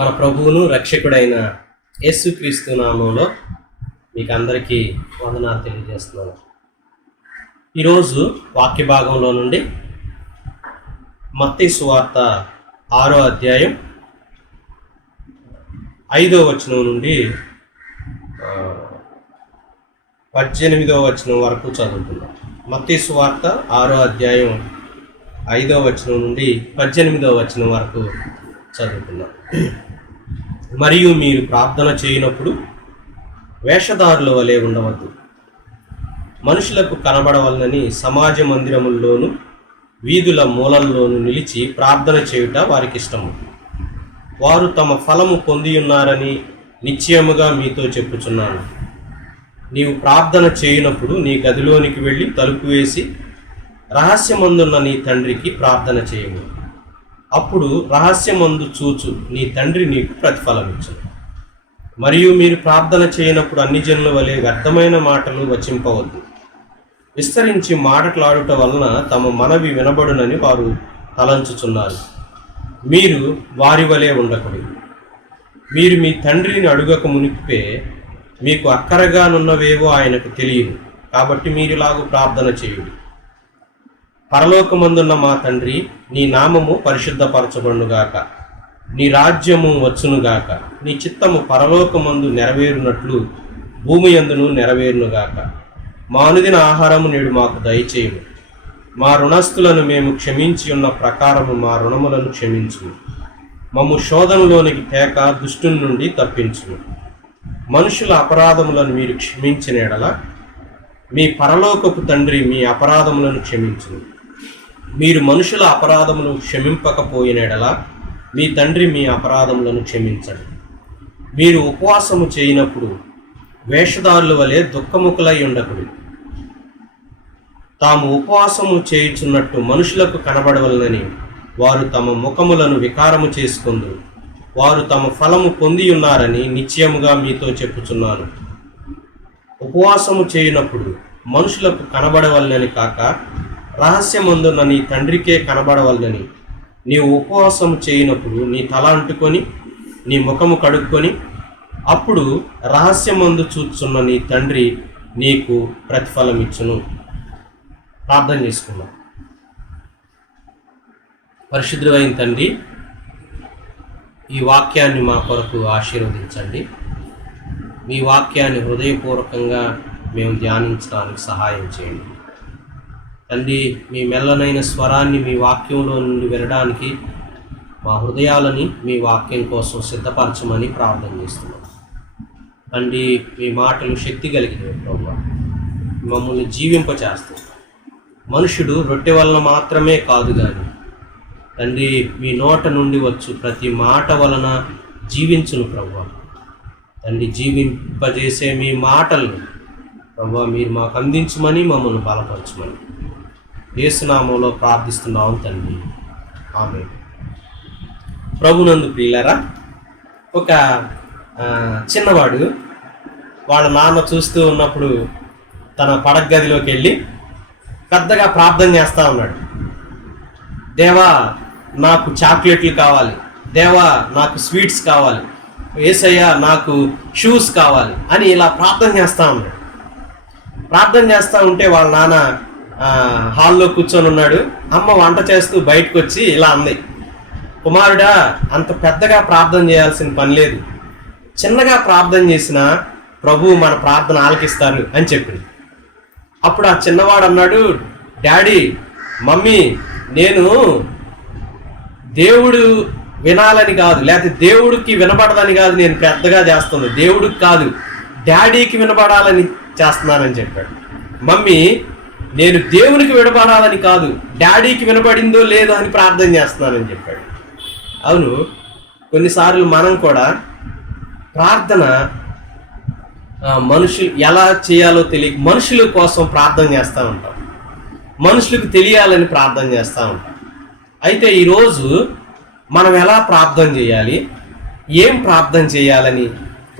మన ప్రభువును రక్షకుడైన యేసుక్రీస్తు నామంలో మీకు అందరికీ వందనాలు తెలియజేస్తున్నాను. ఈరోజు వాక్య భాగంలో నుండి మత్తయి సువార్త 6వ అధ్యాయం 5వ వచనం నుండి 18వ వచనం వరకు చదువుతున్నాం. మత్తయి సువార్త 6వ అధ్యాయం 5వ వచనం నుండి 18వ వచనం వరకు చదువుతున్నాం. మరియు మీరు ప్రార్థన చేయనప్పుడు వేషధారుల వలె ఉండవద్దు, మనుషులకు కనబడవలనని సమాజ మందిరముల్లోనూ వీధుల మూలల్లోనూ నిలిచి ప్రార్థన చేయుట వారికి ఇష్టము. వారు తమ ఫలము పొంది ఉన్నారని నిశ్చయముగా మీతో చెప్పుచున్నాను. నీవు ప్రార్థన చేయనప్పుడు నీ గదిలోనికి వెళ్ళి తలుపు వేసి రహస్యమందున్న నీ తండ్రికి ప్రార్థన చేయము. అప్పుడు రహస్యమందు చూచు నీ తండ్రి నీకు ప్రతిఫలమిచ్చును. మరియు మీరు ప్రార్థన చేయనప్పుడు అన్ని జనుల వలె వ్యర్థమైన మాటలు వచింపవద్దు, విస్తరించి మాటలాడుట వలన తమ మనవి వినబడునని వారు తలంచుచున్నారు. మీరు వారి వలె ఉండకూడదు. మీరు మీ తండ్రిని అడుగక మునిపే మీకు అక్కరగానున్నవేవో ఆయనకు తెలియదు. కాబట్టి మీరులాగు ప్రార్థన చేయుడి. పరలోకమందున్న మా తండ్రి, నీ నామము పరిశుద్ధపరచబడునుగాక, నీ రాజ్యము వచ్చునుగాక, నీ చిత్తము పరలోకమందు నెరవేరునట్లు భూమి యందును నెరవేరునుగాక. మా అనుదిన ఆహారము నేడు మాకు దయచేయము. మా రుణస్థులను మేము క్షమించి ఉన్న ప్రకారము మా రుణములను క్షమించుము. మమ్ము శోధనలోనికి తేక దుష్టుని నుండి తప్పించుము. మనుషుల అపరాధములను మీరు క్షమించిన ఎడల మీ పరలోకపు తండ్రి మీ అపరాధములను క్షమించును. మీరు మనుషుల అపరాధములు క్షమింపకపోయిన ఎడల మీ తండ్రి మీ అపరాధములను క్షమించడు. మీరు ఉపవాసము చేయనప్పుడు వేషధారుల వలె దుఃఖముఖులై ఉండకుడు. తాము ఉపవాసము చేయుచున్నట్టు మనుషులకు కనబడవలనని వారు తమ ముఖములను వికారము చేసుకొందురు. వారు తమ ఫలము పొంది ఉన్నారని నిశ్చయముగా మీతో చెప్పుచున్నాను. ఉపవాసము చేయనప్పుడు మనుషులకు కనబడవలనని కాక రహస్యమందున్న నీ తండ్రికే కనబడవలనని నీవు ఉపవాసము చేయనప్పుడు నీ తల అంటుకొని నీ ముఖము కడుక్కొని అప్పుడు రహస్యమందు చూచున్న నీ తండ్రి నీకు ప్రతిఫలమిచ్చును. ప్రార్థన చేసుకున్నాం. పరిశుద్ధుడైన తండ్రి, ఈ వాక్యాన్ని మా కొరకు ఆశీర్వదించండి. మీ వాక్యాన్ని హృదయపూర్వకంగా మేము ధ్యానించడానికి సహాయం చేయండి తండ్రి. మీ మెల్లనైన స్వరాన్ని మీ వాక్యంలో నుండి వినడానికి మా హృదయాలని మీ వాక్యం కోసం సిద్ధపరచమని ప్రార్థన చేస్తున్నాం తండ్రి. మీ మాటలు శక్తి కలిగినవి ప్రభువా, మమ్మల్ని జీవింపచేస్తాయి. మనుషుడు రొట్టె వలన మాత్రమే కాదు కానీ తండ్రి, మీ నోట నుండి వచ్చు ప్రతి మాట వలన జీవించును ప్రభువా. తండ్రి, జీవింపజేసే మీ మాటలను ప్రభువా మీరు మాకు అందించమని మమ్మల్ని బలపరచమని యేసునామంలో ప్రార్థిస్తున్నాం తండ్రి, ఆమేన్. ప్రభునందు ప్రియులారా, ఒక చిన్నవాడు వాళ్ళ నాన్న చూస్తూ ఉన్నప్పుడు తన పడక గదిలోకి వెళ్ళి పెద్దగా ప్రార్థన చేస్తూ ఉన్నాడు. దేవా నాకు చాక్లెట్లు కావాలి, దేవా నాకు స్వీట్స్ కావాలి, యేసయ్య నాకు షూస్ కావాలి అని ఇలా ప్రార్థన చేస్తూ ఉన్నాడు. ప్రార్థన చేస్తూ ఉంటే వాళ్ళ నాన్న హాల్లో కూర్చొని ఉన్నాడు. అమ్మ వంట చేస్తూ బయటకు వచ్చి ఇలా అంది, కుమారుడా అంత పెద్దగా ప్రార్థన చేయాల్సిన పని లేదు, చిన్నగా ప్రార్థన చేసినా ప్రభువు మన ప్రార్థన ఆలకిస్తారు అని చెప్పింది. అప్పుడు ఆ చిన్నవాడు అన్నాడు, డాడీ మమ్మీ నేను దేవుడు వినాలని కాదు, లేకపోతే దేవుడికి వినపడదని కాదు నేను పెద్దగా చేస్తుంది, దేవుడికి కాదు డాడీకి వినపడాలని చేస్తున్నానని చెప్పాడు. మమ్మీ నేను దేవునికి వినపడాలని కాదు డాడీకి వినపడిందో లేదో అని ప్రార్థన చేస్తున్నానని చెప్పాడు. అవును, కొన్నిసార్లు మనం కూడా ప్రార్థన మనుషులు ఎలా చేయాలో తెలియక మనుషుల కోసం ప్రార్థన చేస్తూ ఉంటాం, మనుషులకు తెలియాలని ప్రార్థన చేస్తూ ఉంటాం. అయితే ఈరోజు మనం ఎలా ప్రార్థన చేయాలి, ఏం ప్రార్థన చేయాలని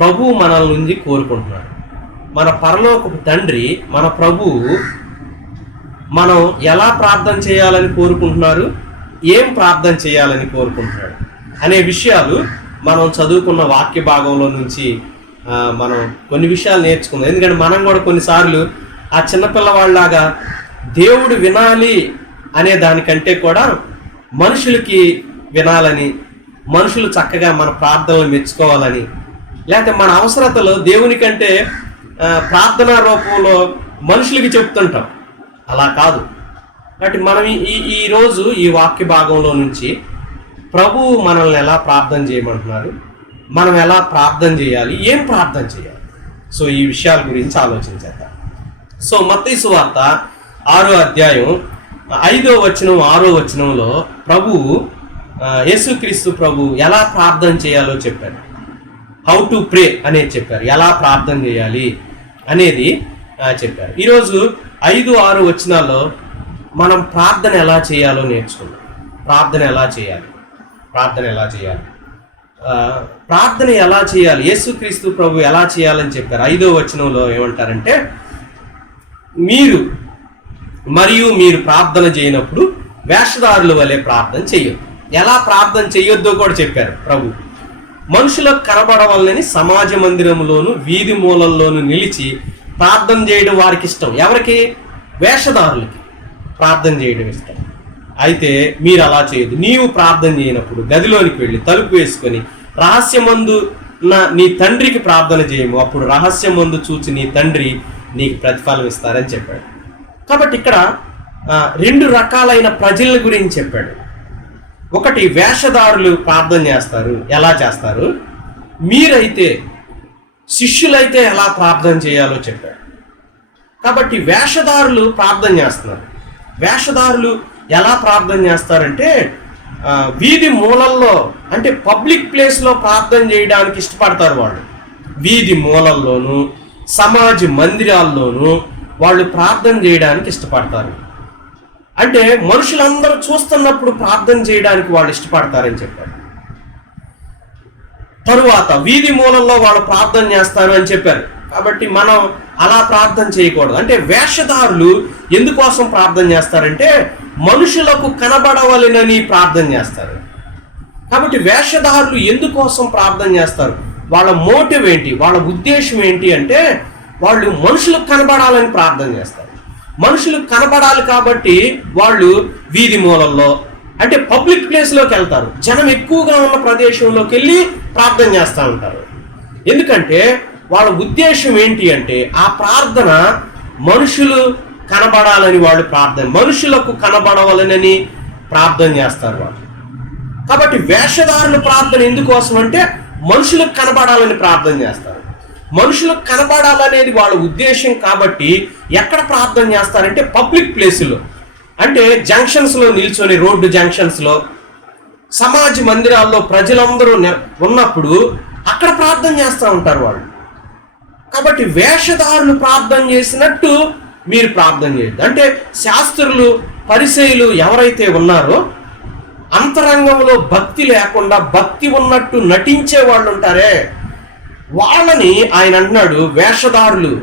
ప్రభువు మనల నుంచి కోరుకుంటున్నాడు. మన పరలోకపు తండ్రి మన ప్రభువు మనం ఎలా ప్రార్థన చేయాలని కోరుకుంటున్నారు, ఏం ప్రార్థన చేయాలని కోరుకుంటున్నాడు అనే విషయాలు మనం చదువుకున్న వాక్య భాగంలో నుంచి మనం కొన్ని విషయాలు నేర్చుకుందాం. ఎందుకంటే మనం కూడా కొన్నిసార్లు ఆ చిన్నపిల్లవాళ్ళలాగా దేవుడు వినాలి అనే దానికంటే కూడా మనుషులకి వినాలని, మనుషులు చక్కగా మన ప్రార్థనలు మెచ్చుకోవాలని, లేకపోతే మన అవసరతలు దేవుని కంటే ప్రార్థనా రూపంలో మనుషులకి చెప్తుంటాం. అలా కాదు. కాబట్టి మనం ఈరోజు ఈ వాక్య భాగంలో నుంచి ప్రభువు మనల్ని ఎలా ప్రార్థన చేయమంటున్నారు, మనం ఎలా ప్రార్థన చేయాలి, ఏం ప్రార్థన చేయాలి, సో ఈ విషయాల గురించి ఆలోచించేద్దాం. సో మత్తయి సువార్త 6వ అధ్యాయం 5వ వచనం 6వ వచనంలో ప్రభువు యేసుక్రీస్తు ప్రభు ఎలా ప్రార్థన చేయాలో చెప్పారు. హౌ టు ప్రే అనేది చెప్పారు. ఎలా ప్రార్థన చేయాలి అనేది చెప్పారు. ఈరోజు 5, 6 వచనాల్లో మనం ప్రార్థన ఎలా చేయాలో నేర్చుకున్నాం. ప్రార్థన ఎలా చేయాలి, ప్రార్థన ఎలా చేయాలి, యేసుక్రీస్తు ప్రభు ఎలా చేయాలని చెప్పారు. 5వ వచనంలో ఏమంటారంటే, మీరు ప్రార్థన చేయనప్పుడు వేషధారుల వలె ప్రార్థన చేయొద్దు. ఎలా ప్రార్థన చేయొద్దో కూడా చెప్పారు ప్రభు. మనుషులకు కనబడవాలని సమాజ మందిరంలోను వీధి మూలల్లోనూ నిలిచి ప్రార్థన చేయడం వారికి ఇష్టం. ఎవరికి? వేషధారులకి ప్రార్థన చేయడం ఇష్టం. అయితే మీరు అలా చేయొద్దు. నీవు ప్రార్థన చేయనప్పుడు గదిలోనికి వెళ్ళి తలుపు వేసుకొని రహస్యమందు నీ తండ్రికి ప్రార్థన చేయము, అప్పుడు రహస్యమందు చూచి నీ తండ్రి నీకు ప్రతిఫలం ఇస్తారని చెప్పాడు. కాబట్టి ఇక్కడ 2 రకాలైన ప్రజల గురించి చెప్పాడు. ఒకటి, వేషధారులు ప్రార్థన చేస్తారు. ఎలా చేస్తారు? మీరైతే, శిష్యులైతే ఎలా ప్రార్థన చేయాలో చెప్పాడు. కాబట్టి వేషధారులు ప్రార్థన చేస్తున్నారు. వేషధారులు ఎలా ప్రార్థన చేస్తారంటే, వీధి మూలల్లో, అంటే పబ్లిక్ ప్లేస్లో ప్రార్థన చేయడానికి ఇష్టపడతారు వాళ్ళు. వీధి మూలల్లోనూ సమాజ మందిరాల్లోనూ వాళ్ళు ప్రార్థన చేయడానికి ఇష్టపడతారు. అంటే మనుషులందరూ చూస్తున్నప్పుడు ప్రార్థన చేయడానికి వాళ్ళు ఇష్టపడతారని చెప్పారు. తరువాత వీధి మూలల్లో వాళ్ళు ప్రార్థన చేస్తారు అని చెప్పారు. కాబట్టి మనం అలా ప్రార్థన చేయకూడదు. అంటే వేషధారులు ఎందుకోసం ప్రార్థన చేస్తారంటే మనుషులకు కనబడవలెనని ప్రార్థన చేస్తారు. కాబట్టి వేషధారులు ఎందుకోసం ప్రార్థన చేస్తారు, వాళ్ళ మోటివ్ ఏంటి, వాళ్ళ ఉద్దేశం ఏంటి అంటే వాళ్ళు మనుషులకు కనబడాలని ప్రార్థన చేస్తారు. మనుషులకు కనబడాలి కాబట్టి వాళ్ళు వీధి మూలల్లో, అంటే పబ్లిక్ ప్లేస్లోకి వెళ్తారు. జనం ఎక్కువగా ఉన్న ప్రదేశంలోకి వెళ్ళి ప్రార్థన చేస్తూ ఉంటారు. ఎందుకంటే వాళ్ళ ఉద్దేశం ఏంటి అంటే ఆ ప్రార్థన మనుషులు కనబడాలని వాళ్ళు మనుషులకు కనబడవలనని ప్రార్థన చేస్తారు వాళ్ళు. కాబట్టి వేషధారుల ప్రార్థన ఎందుకోసం అంటే మనుషులకు కనబడాలని ప్రార్థన చేస్తారు. మనుషులకు కనబడాలనేది వాళ్ళ ఉద్దేశం. కాబట్టి ఎక్కడ ప్రార్థన చేస్తారంటే పబ్లిక్ ప్లేసులో, అంటే జంక్షన్స్లో నిల్చొని, రోడ్డు జంక్షన్స్లో, సమాజ మందిరాల్లో ప్రజలందరూ ఉన్నప్పుడు అక్కడ ప్రార్థన చేస్తూ ఉంటారు వాళ్ళు. కాబట్టి వేషధారులు ప్రార్థన చేసినట్టు మీరు ప్రార్థన చేయొద్దు. అంటే శాస్త్రులు, పరిసయ్యులు ఎవరైతే ఉన్నారో అంతరంగంలో భక్తి లేకుండా భక్తి ఉన్నట్టు నటించే వాళ్ళు ఉంటారే, వాళ్ళని ఆయన అంటున్నాడు వేషధారులు.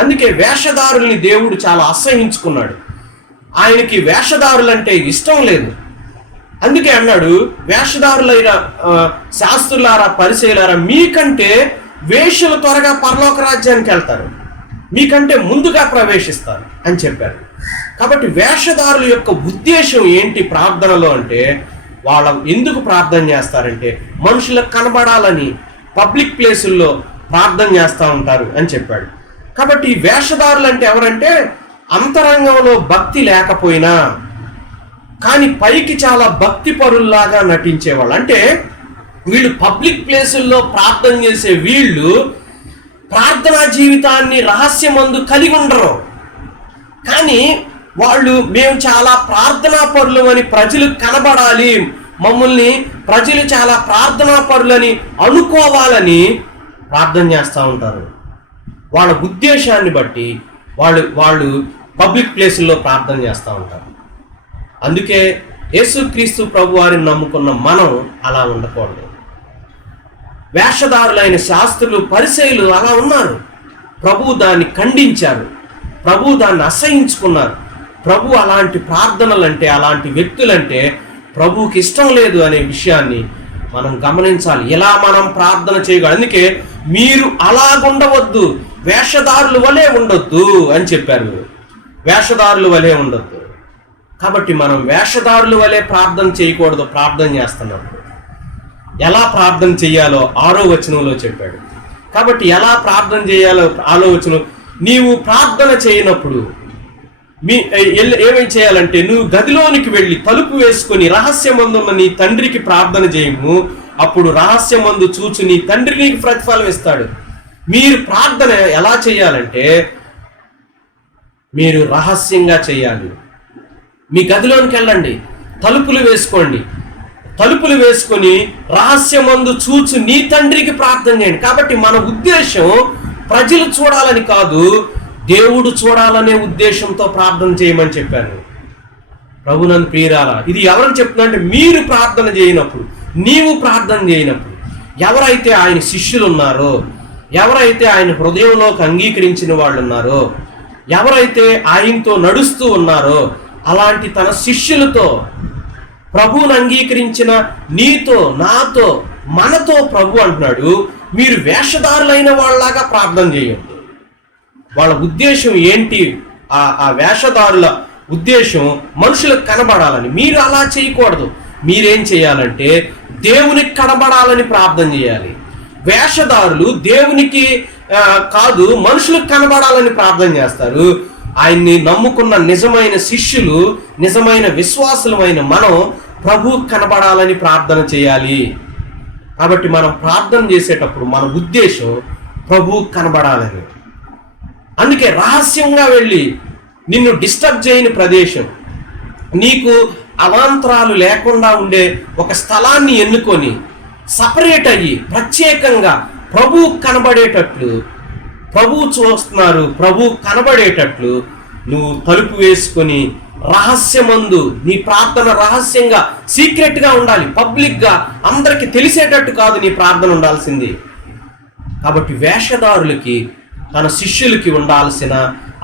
అందుకే వేషధారుల్ని దేవుడు చాలా అసహించుకున్నాడు. ఆయనకి వేషధారులంటే ఇష్టం లేదు. అందుకే అన్నాడు, వేషధారులైన శాస్త్రులారా, పరిసయ్యులారా, మీకంటే వేషలు త్వరగా పరలోక రాజ్యానికి వెళ్తారు, మీకంటే ముందుగా ప్రవేశిస్తారు అని చెప్పారు. కాబట్టి వేషధారుల యొక్క ఉద్దేశం ఏంటి ప్రార్థనలో అంటే, వాళ్ళ ఎందుకు ప్రార్థన చేస్తారంటే మనుషులకు కనబడాలని పబ్లిక్ ప్లేసుల్లో ప్రార్థన చేస్తూ ఉంటారు అని చెప్పాడు. కాబట్టి ఈ వేషధారులు అంటే ఎవరంటే అంతరంగంలో భక్తి లేకపోయినా కానీ పైకి చాలా భక్తి పరుల్లాగా నటించేవాళ్ళు. అంటే వీళ్ళు పబ్లిక్ ప్లేసుల్లో ప్రార్థన చేసే వీళ్ళు ప్రార్థనా జీవితాన్ని రహస్యమందు కలిగి ఉండరు. కానీ వాళ్ళు మేము చాలా ప్రార్థనా పరులు అని ప్రజలు కనబడాలి, మమ్మల్ని ప్రజలు చాలా ప్రార్థనా పరులని అనుకోవాలని ప్రార్థన చేస్తూ ఉంటారు. వాళ్ళ ఉద్దేశాన్ని బట్టి వాళ్ళు పబ్లిక్ ప్లేసుల్లో ప్రార్థన చేస్తూ ఉంటారు. అందుకే యేసుక్రీస్తు ప్రభు వారిని నమ్ముకున్న మనం అలా ఉండకూడదు. వేషధారులైన శాస్త్రులు, పరిసయ్యులు అలా ఉన్నారు. ప్రభు దాన్ని ఖండించారు, ప్రభు దాన్ని అసహించుకున్నారు. ప్రభు అలాంటి ప్రార్థనలంటే, అలాంటి వ్యక్తులంటే ప్రభువుకి ఇష్టం లేదు అనే విషయాన్ని మనం గమనించాలి. ఇలా మనం ప్రార్థన చేయగలం. అందుకే మీరు అలాగుండవద్దు, వేషధారుల వలె ఉండొద్దు అని చెప్పారు. వేషధారుల వలె ఉండొద్దు. కాబట్టి మనం వేషధారుల వలె ప్రార్థన చేయకూడదు. ప్రార్థన చేస్తున్నప్పుడు ఎలా ప్రార్థన చేయాలో 6వ వచనంలో చెప్పాడు. కాబట్టి ఎలా ప్రార్థన చేయాలో 6వ వచనం, నీవు ప్రార్థన చేయనప్పుడు ఏమేం చేయాలంటే, నువ్వు గదిలోనికి వెళ్ళి తలుపు వేసుకొని రహస్యమందున్న నీ తండ్రికి ప్రార్థన చేయము, అప్పుడు రహస్యమందు చూచు నీ తండ్రి నీకు ప్రతిఫలం ఇస్తాడు. మీరు ప్రార్థన ఎలా చేయాలంటే, మీరు రహస్యంగా చేయాలి. మీ గదిలోనికి వెళ్ళండి, తలుపులు వేసుకోండి, తలుపులు వేసుకొని రహస్యమందు చూచు నీ తండ్రికి ప్రార్థన చేయండి. కాబట్టి మన ఉద్దేశం ప్రజలు చూడాలని కాదు, దేవుడు చూడాలనే ఉద్దేశంతో ప్రార్థన చేయమని చెప్పాను. ప్రభునందు ప్రియురాలా, ఇది ఎవరని చెప్తున్నా అంటే, మీరు ప్రార్థన చేయనప్పుడు, నీవు ప్రార్థన చేయనప్పుడు, ఎవరైతే ఆయన శిష్యులు ఉన్నారో, ఎవరైతే ఆయన హృదయంలోకి అంగీకరించిన వాళ్ళు ఉన్నారో, ఎవరైతే ఆయనతో నడుస్తూ ఉన్నారో, అలాంటి తన శిష్యులతో, ప్రభువును అంగీకరించిన నీతో, నాతో, మనతో ప్రభు అంటున్నాడు, మీరు వేషధారులైన వాళ్ళలాగా ప్రార్థన చేయండి. వాళ్ళ ఉద్దేశం ఏంటి? ఆ వేషధారుల ఉద్దేశం మనుషులకు కనబడాలని. మీరు అలా చేయకూడదు. మీరేం చేయాలంటే, దేవునికి కనబడాలని ప్రార్థన చేయాలి. వేషధారులు దేవునికి కాదు, మనుషులకు కనబడాలని ప్రార్థన చేస్తారు. ఆయన్ని నమ్ముకున్న నిజమైన శిష్యులు, నిజమైన విశ్వాసులమైన మనం ప్రభువు కనబడాలని ప్రార్థన చేయాలి. కాబట్టి మనం ప్రార్థన చేసేటప్పుడు మన ఉద్దేశం ప్రభువు కనబడాలని. అందుకే రహస్యంగా వెళ్ళి, నిన్ను డిస్టర్బ్ చేయని ప్రదేశం, నీకు అవాంతరాలు లేకుండా ఉండే ఒక స్థలాన్ని ఎన్నుకొని సపరేట్ అయ్యి ప్రత్యేకంగా ప్రభువు కనబడేటట్లు, ప్రభువు చూస్తున్నారు, ప్రభువు కనబడేటట్లు నువ్వు తలుపు వేసుకొని రహస్యమందు నీ ప్రార్థన రహస్యంగా, సీక్రెట్గా ఉండాలి. పబ్లిక్గా అందరికీ తెలిసేటట్టు కాదు నీ ప్రార్థన ఉండాల్సింది. కాబట్టి వేషధారులకి, తన శిష్యులకి ఉండాల్సిన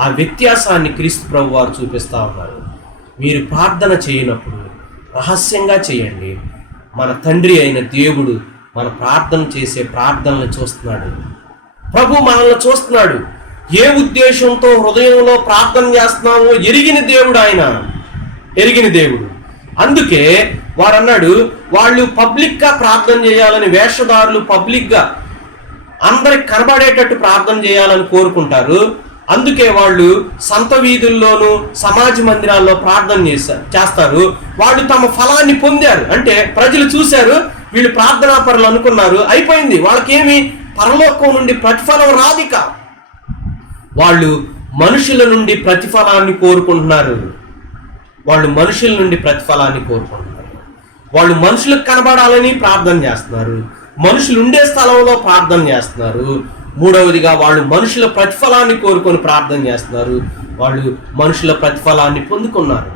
ఆ వ్యత్యాసాన్ని క్రీస్తు ప్రభు వారు చూపిస్తూ ఉన్నారు. మీరు ప్రార్థన చేయనప్పుడు రహస్యంగా చేయండి. మన తండ్రి అయిన దేవుడు మన ప్రార్థన చేసే ప్రార్థనలు చూస్తున్నాడు. ప్రభు మనల్ని చూస్తున్నాడు. ఏ ఉద్దేశంతో హృదయంలో ప్రార్థన చేస్తున్నామో ఎరిగిన దేవుడు ఆయన, ఎరిగిన దేవుడు. అందుకే వారు అన్నాడు, వాళ్ళు పబ్లిక్గా ప్రార్థన చేయాలని, వేషధారులు పబ్లిక్గా అందరికి కనబడేటట్టు ప్రార్థన చేయాలని కోరుకుంటారు. అందుకే వాళ్ళు సంత వీధుల్లోనూ సమాజ మందిరాల్లో ప్రార్థన చేస్తారు. వాళ్ళు తమ ఫలాన్ని పొందారు. అంటే ప్రజలు చూశారు, వీళ్ళు ప్రార్థనా పరులు అనుకున్నారు, అయిపోయింది. వాళ్ళకేమి పరలోకం నుండి ప్రతిఫలం రాదిక. వాళ్ళు మనుషుల నుండి ప్రతిఫలాన్ని కోరుకుంటున్నారు. వాళ్ళు మనుషుల నుండి ప్రతిఫలాన్ని కోరుకుంటున్నారు. వాళ్ళు మనుషులకు కనబడాలని ప్రార్థన చేస్తున్నారు, మనుషులు ఉండే స్థలంలో ప్రార్థన చేస్తున్నారు. మూడవదిగా వాళ్ళు మనుషుల ప్రతిఫలాన్ని కోరుకొని ప్రార్థన చేస్తున్నారు. వాళ్ళు మనుషుల ప్రతిఫలాన్ని పొందుకున్నారు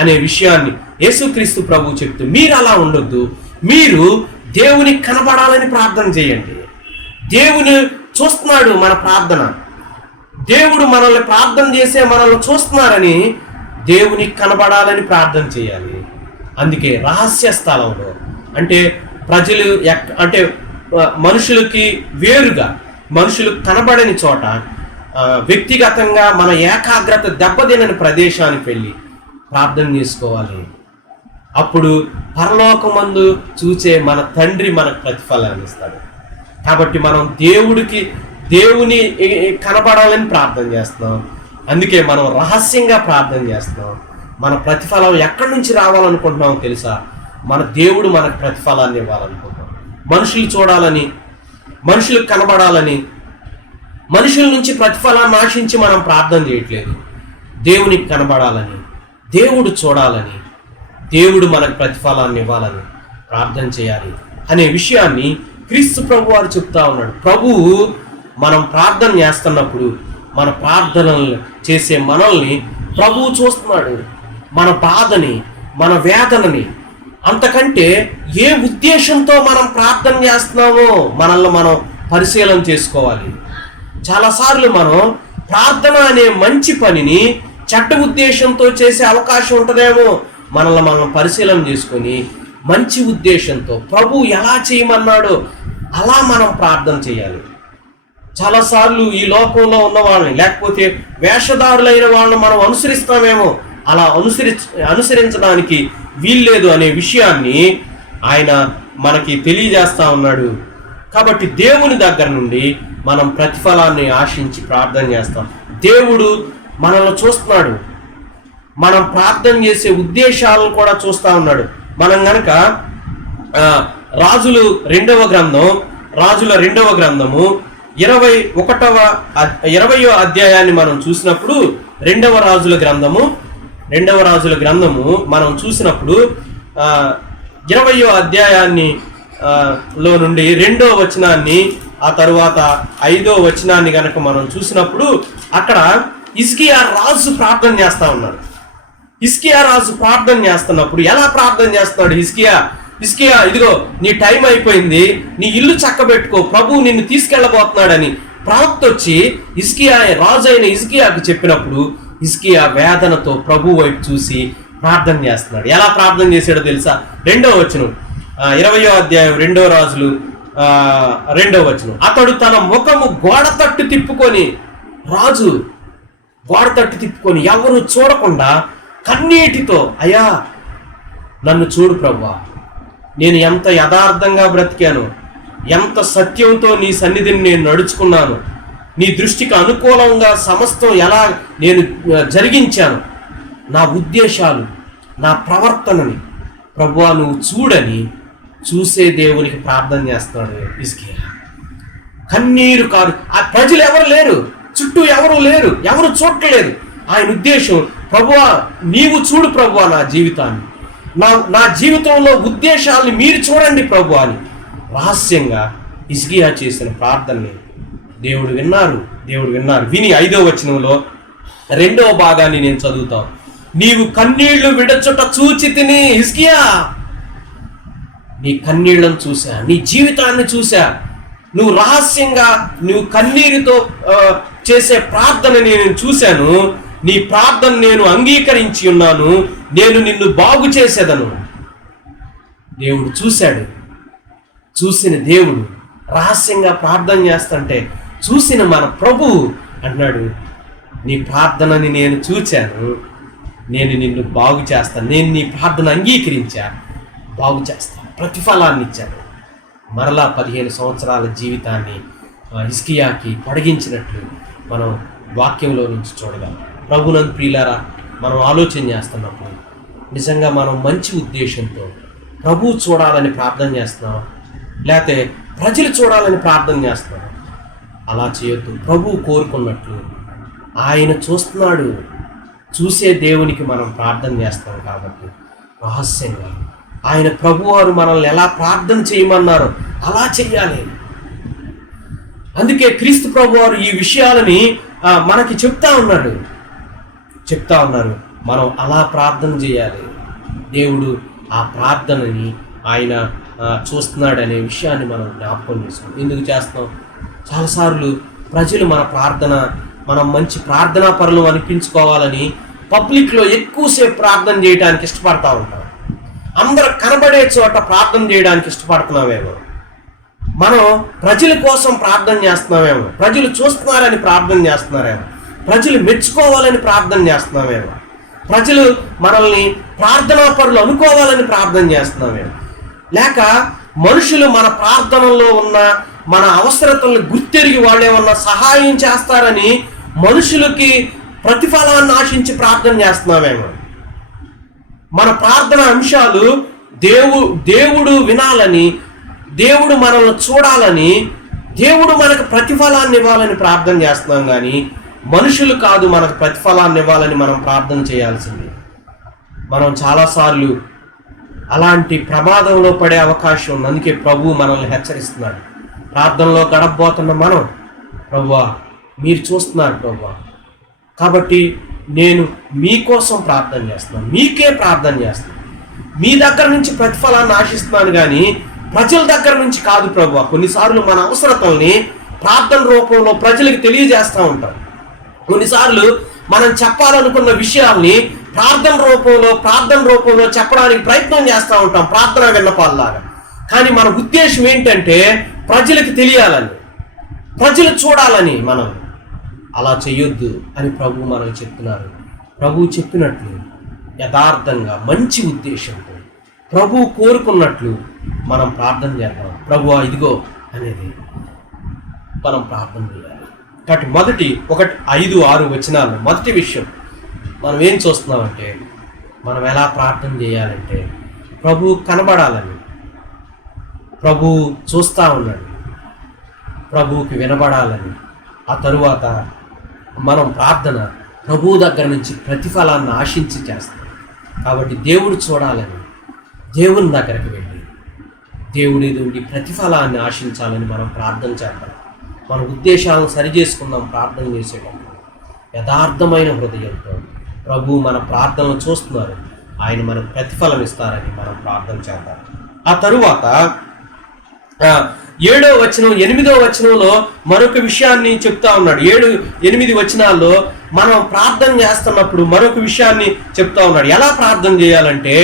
అనే విషయాన్ని యేసుక్రీస్తు ప్రభు చెప్తూ, మీరు అలా ఉండొద్దు, మీరు దేవునికి కనబడాలని ప్రార్థన చేయండి. దేవుని చూస్తున్నాడు మన ప్రార్థన, దేవుడు మనల్ని ప్రార్థన చేసే మనల్ని చూస్తున్నారని దేవునికి కనబడాలని ప్రార్థన చేయాలి. అందుకే రహస్య స్థలంలో, అంటే ప్రజలు అంటే మనుషులకి వేరుగా, మనుషులకు కనబడని చోట, వ్యక్తిగతంగా మన ఏకాగ్రత దెబ్బతినని ప్రదేశానికి వెళ్ళి ప్రార్థన చేసుకోవాలి. అప్పుడు పరలోకమందు చూచే మన తండ్రి మనకు ప్రతిఫలాన్ని ఇస్తాడు. కాబట్టి మనం దేవుని కనబడాలని ప్రార్థన చేస్తున్నాం. అందుకే మనం రహస్యంగా ప్రార్థన చేస్తున్నాం. మన ప్రతిఫలం ఎక్కడి నుంచి రావాలనుకుంటున్నామో తెలుసా? మన దేవుడు మనకు ప్రతిఫలాన్ని ఇవ్వాలనుకుంటున్నాం. మనుషులు చూడాలని, మనుషులకు కనబడాలని, మనుషుల నుంచి ప్రతిఫలాన్ని ఆశించి మనం ప్రార్థన చేయట్లేదు. దేవునికి కనబడాలని, దేవుడు చూడాలని, దేవుడు మనకు ప్రతిఫలాన్ని ఇవ్వాలని ప్రార్థన చేయాలి అనే విషయాన్ని క్రీస్తు ప్రభు వారు చెప్తా ఉన్నాడు. ప్రభువు మనం ప్రార్థన చేస్తున్నప్పుడు మన ప్రార్థనలు చేసే మనల్ని ప్రభువు చూస్తున్నాడు. మన బాధని, మన వేదనని. అంతకంటే ఏ ఉద్దేశంతో మనం ప్రార్థన చేస్తున్నామో మనల్ని మనం పరిశీలన చేసుకోవాలి. చాలాసార్లు మనం ప్రార్థన అనే మంచి పనిని చెడ్డ ఉద్దేశంతో చేసే అవకాశం ఉంటుందేమో. మనల్ని మనం పరిశీలన చేసుకొని మంచి ఉద్దేశంతో ప్రభు ఎలా చేయమన్నాడో అలా మనం ప్రార్థన చేయాలి. చాలాసార్లు ఈ లోకంలో ఉన్న వాళ్ళని, లేకపోతే వేషధారులైన వాళ్ళని మనం అనుసరిస్తామేమో, అలా అనుసరించడానికి వీల్లేదు అనే విషయాన్ని ఆయన మనకి తెలియజేస్తా ఉన్నాడు. కాబట్టి దేవుని దగ్గర నుండి మనం ప్రతిఫలాన్ని ఆశించి ప్రార్థన చేస్తాం. దేవుడు మనల్ని చూస్తున్నాడు, మనం ప్రార్థన చేసే ఉద్దేశాలను కూడా చూస్తూ ఉన్నాడు. మనం గనక రాజుల రెండవ గ్రంథము 20వ అధ్యాయాన్ని మనం చూసినప్పుడు, రెండవ రాజుల గ్రంథము మనం చూసినప్పుడు 20వ అధ్యాయాన్ని లో నుండి 2వ వచనాన్ని, ఆ తరువాత 5వ వచనాన్ని గనక మనం చూసినప్పుడు, అక్కడ హిజ్కియా రాజు ప్రార్థన చేస్తా ఉన్నాడు. హిజ్కియా రాజు ప్రార్థన చేస్తున్నప్పుడు ఎలా ప్రార్థన చేస్తున్నాడు? హిజ్కియా, ఇదిగో నీ టైం అయిపోయింది, నీ ఇల్లు చక్కబెట్టుకో, ప్రభువు నిన్ను తీసుకెళ్ళబోతున్నాడని ప్రవక్త వచ్చి రాజు అయిన హిజ్కియాకు చెప్పినప్పుడు, హిజ్కియా వేదనతో ప్రభు వైపు చూసి ప్రార్థన చేస్తున్నాడు. ఎలా ప్రార్థన చేశాడో తెలుసా? 2వ వచనం, 20వ అధ్యాయం 2వ రాజులు 2వ వచనం. అతడు తన ముఖము గోడ తట్టు తిప్పుకొని, రాజు గోడ తట్టు తిప్పుకొని ఎవరు చూడకుండా కన్నీటితో, అయ్యా నన్ను చూడు ప్రభువా, నేను ఎంత యథార్థంగా బ్రతికాను, ఎంత సత్యంతో నీ సన్నిధిని నేను నడుచుకున్నాను, నీ దృష్టికి అనుకూలంగా సమస్తం ఎలా నేను జరిగించాను, నా ఉద్దేశాలు, నా ప్రవర్తనని ప్రభువా నువ్వు చూడని చూసే దేవునికి ప్రార్థన చేస్తున్నాడు హిజ్కియా. కన్నీరు కారు, ఆ ప్రజలు ఎవరు లేరు, చుట్టూ ఎవరు లేరు, ఎవరు చూడలేదు. ఆయన ఉద్దేశం, ప్రభువా నీవు చూడు ప్రభువా నా జీవితాన్ని, నా జీవితంలో ఉద్దేశాలని మీరు చూడండి ప్రభు అని రహస్యంగా హిజ్కియా చేసిన ప్రార్థనని దేవుడు విన్నారు. విని 5వ వచనంలో 2వ భాగాన్ని నేను చదువుతాను. నీవు కన్నీళ్లు విడచుట చూచి తిని హిజ్కియా, నీ కన్నీళ్లను చూశా, నీ జీవితాన్ని చూశా, నువ్వు రహస్యంగా నువ్వు కన్నీరుతో చేసే ప్రార్థనని నేను చూశాను, నీ ప్రార్థన నేను అంగీకరించి ఉన్నాను, నేను నిన్ను బాగు చేసేదను. దేవుడు చూశాడు. చూసిన దేవుడు రహస్యంగా ప్రార్థన చేస్తుంటే చూసిన మన ప్రభువు అంటున్నాడు, నీ ప్రార్థనని నేను చూచాను, నేను నిన్ను బాగు చేస్తాను, నేను నీ ప్రార్థన అంగీకరించా, బాగు చేస్తాను, ప్రతిఫలాన్ని ఇచ్చాను. మరలా 15 సంవత్సరాల జీవితాన్ని హిజ్కియాకి పొడిగించినట్లు మనం వాక్యంలో నుంచి చూడగలం. ప్రభునందు ప్రియులారా, మనం ఆలోచన చేస్తున్నప్పుడు నిజంగా మనం మంచి ఉద్దేశంతో ప్రభువు చూడాలని ప్రార్థన చేస్తున్నాం, లేకపోతే ప్రజలు చూడాలని ప్రార్థన చేస్తున్నాం? అలా చేయొద్దు. ప్రభువు కోరుకున్నట్లు ఆయన చూస్తున్నాడు. చూసే దేవునికి మనం ప్రార్థన చేస్తాం కాబట్టి రహస్యంగా ఆయన ప్రభువారు మనల్ని ఎలా ప్రార్థన చేయమన్నారో అలా చెయ్యాలి. అందుకే క్రీస్తు ప్రభువారు ఈ విషయాలని మనకి చెప్తా ఉన్నారు. మనం అలా ప్రార్థన చేయాలి. దేవుడు ఆ ప్రార్థనని ఆయన చూస్తున్నాడు అనే విషయాన్ని మనం జ్ఞాపకం చేసుకోం. ఎందుకు చేస్తాం? చాలాసార్లు ప్రజలు మనం మంచి ప్రార్థనా పరులు అనిపించుకోవాలని పబ్లిక్లో ఎక్కువసేపు ప్రార్థన చేయడానికి ఇష్టపడతా ఉంటాం. అందరూ కనబడే చోట ప్రార్థన చేయడానికి ఇష్టపడుతున్నామేమో, మనం ప్రజల కోసం ప్రార్థన చేస్తున్నామేమో, ప్రజలు చూస్తున్నారని ప్రార్థన చేస్తున్నారేమో, ప్రజలు మెచ్చుకోవాలని ప్రార్థన చేస్తున్నామేమో, ప్రజలు మనల్ని ప్రార్థనా పరులు అనుకోవాలని ప్రార్థన చేస్తున్నామేమో, లేక మనుషులు మన ప్రార్థనలో ఉన్న మన అవసరతలను గుర్తెరిగి వాళ్ళేమన్నా సహాయం చేస్తారని మనుషులకి ప్రతిఫలాన్ని ఆశించి ప్రార్థన చేస్తున్నామేమో. మన ప్రార్థన అంశాలు దేవుడు వినాలని, దేవుడు మనల్ని చూడాలని, దేవుడు మనకు ప్రతిఫలాన్ని ఇవ్వాలని ప్రార్థన చేస్తున్నాం, కానీ మనుషులు కాదు మనకు ప్రతిఫలాన్ని ఇవ్వాలని మనం ప్రార్థన చేయాల్సింది. మనం చాలాసార్లు అలాంటి ప్రమాదంలో పడే అవకాశం ఉంది. అందుకే ప్రభువు మనల్ని హెచ్చరిస్తున్నాడు. ప్రార్థనలో గడపబోతున్న మనం, ప్రభువా మీరు చూస్తున్నారు ప్రభువా, కాబట్టి నేను మీకోసం ప్రార్థన చేస్తున్నాను, మీకే ప్రార్థన చేస్తున్నాను, మీ దగ్గర నుంచి ప్రతిఫలాన్ని ఆశిస్తున్నాను, కానీ ప్రజల దగ్గర నుంచి కాదు ప్రభువా. కొన్నిసార్లు మన అవసరతల్ని ప్రార్థన రూపంలో ప్రజలకు తెలియజేస్తూ ఉంటాం. కొన్నిసార్లు మనం చెప్పాలనుకున్న విషయాల్ని ప్రార్థన రూపంలో చెప్పడానికి ప్రయత్నం చేస్తూ ఉంటాం, ప్రార్థన విన్నపాల్లాగా. కానీ మన ఉద్దేశం ఏంటంటే ప్రజలకు తెలియాలని, ప్రజలు చూడాలని. మనం అలా చేయొద్దు అని ప్రభు మనకు చెప్తున్నారు. ప్రభు చెప్పినట్లు యథార్థంగా మంచి ఉద్దేశంతో ప్రభు కోరుకున్నట్లు మనం ప్రార్థన చేద్దాం. ప్రభువా ఇదిగో అనేది మనం ప్రార్థన చేయాలి. కాబట్టి మొదటి 5-6 వచనాలు మొదటి విషయం మనం ఏం చూస్తున్నామంటే, మనం ఎలా ప్రార్థన చేయాలంటే ప్రభు కనబడాలని, ప్రభు చూస్తూ ఉన్నాడు, ప్రభువుకి వినబడాలని. ఆ తరువాత మనం ప్రార్థన ప్రభువు దగ్గర నుంచి ప్రతిఫలాన్ని ఆశించి చేస్తాం. కాబట్టి దేవుడు చూడాలని దేవుని దగ్గరికి వెళ్ళి దేవుడి నుండి ప్రతిఫలాన్ని ఆశించాలని మనం ప్రార్థన చేద్దాం. మన ఉద్దేశాలను సరిచేసుకుందాం. ప్రార్థన చేసేటప్పుడు యథార్థమైన హృదయంతో ప్రభు మన ప్రార్థనలు చూస్తున్నారు, ఆయన మనకు ప్రతిఫలం ఇస్తారని మనం ప్రార్థన చేద్దాం. ఆ తరువాత 7వ వచనం 8వ వచనంలో మరొక విషయాన్ని చెప్తా ఉన్నాడు. 7-8 వచనాల్లో మనం ప్రార్థన చేస్తున్నప్పుడు మరొక విషయాన్ని చెప్తా ఉన్నాడు. ఎలా ప్రార్థన చేయాలంటే,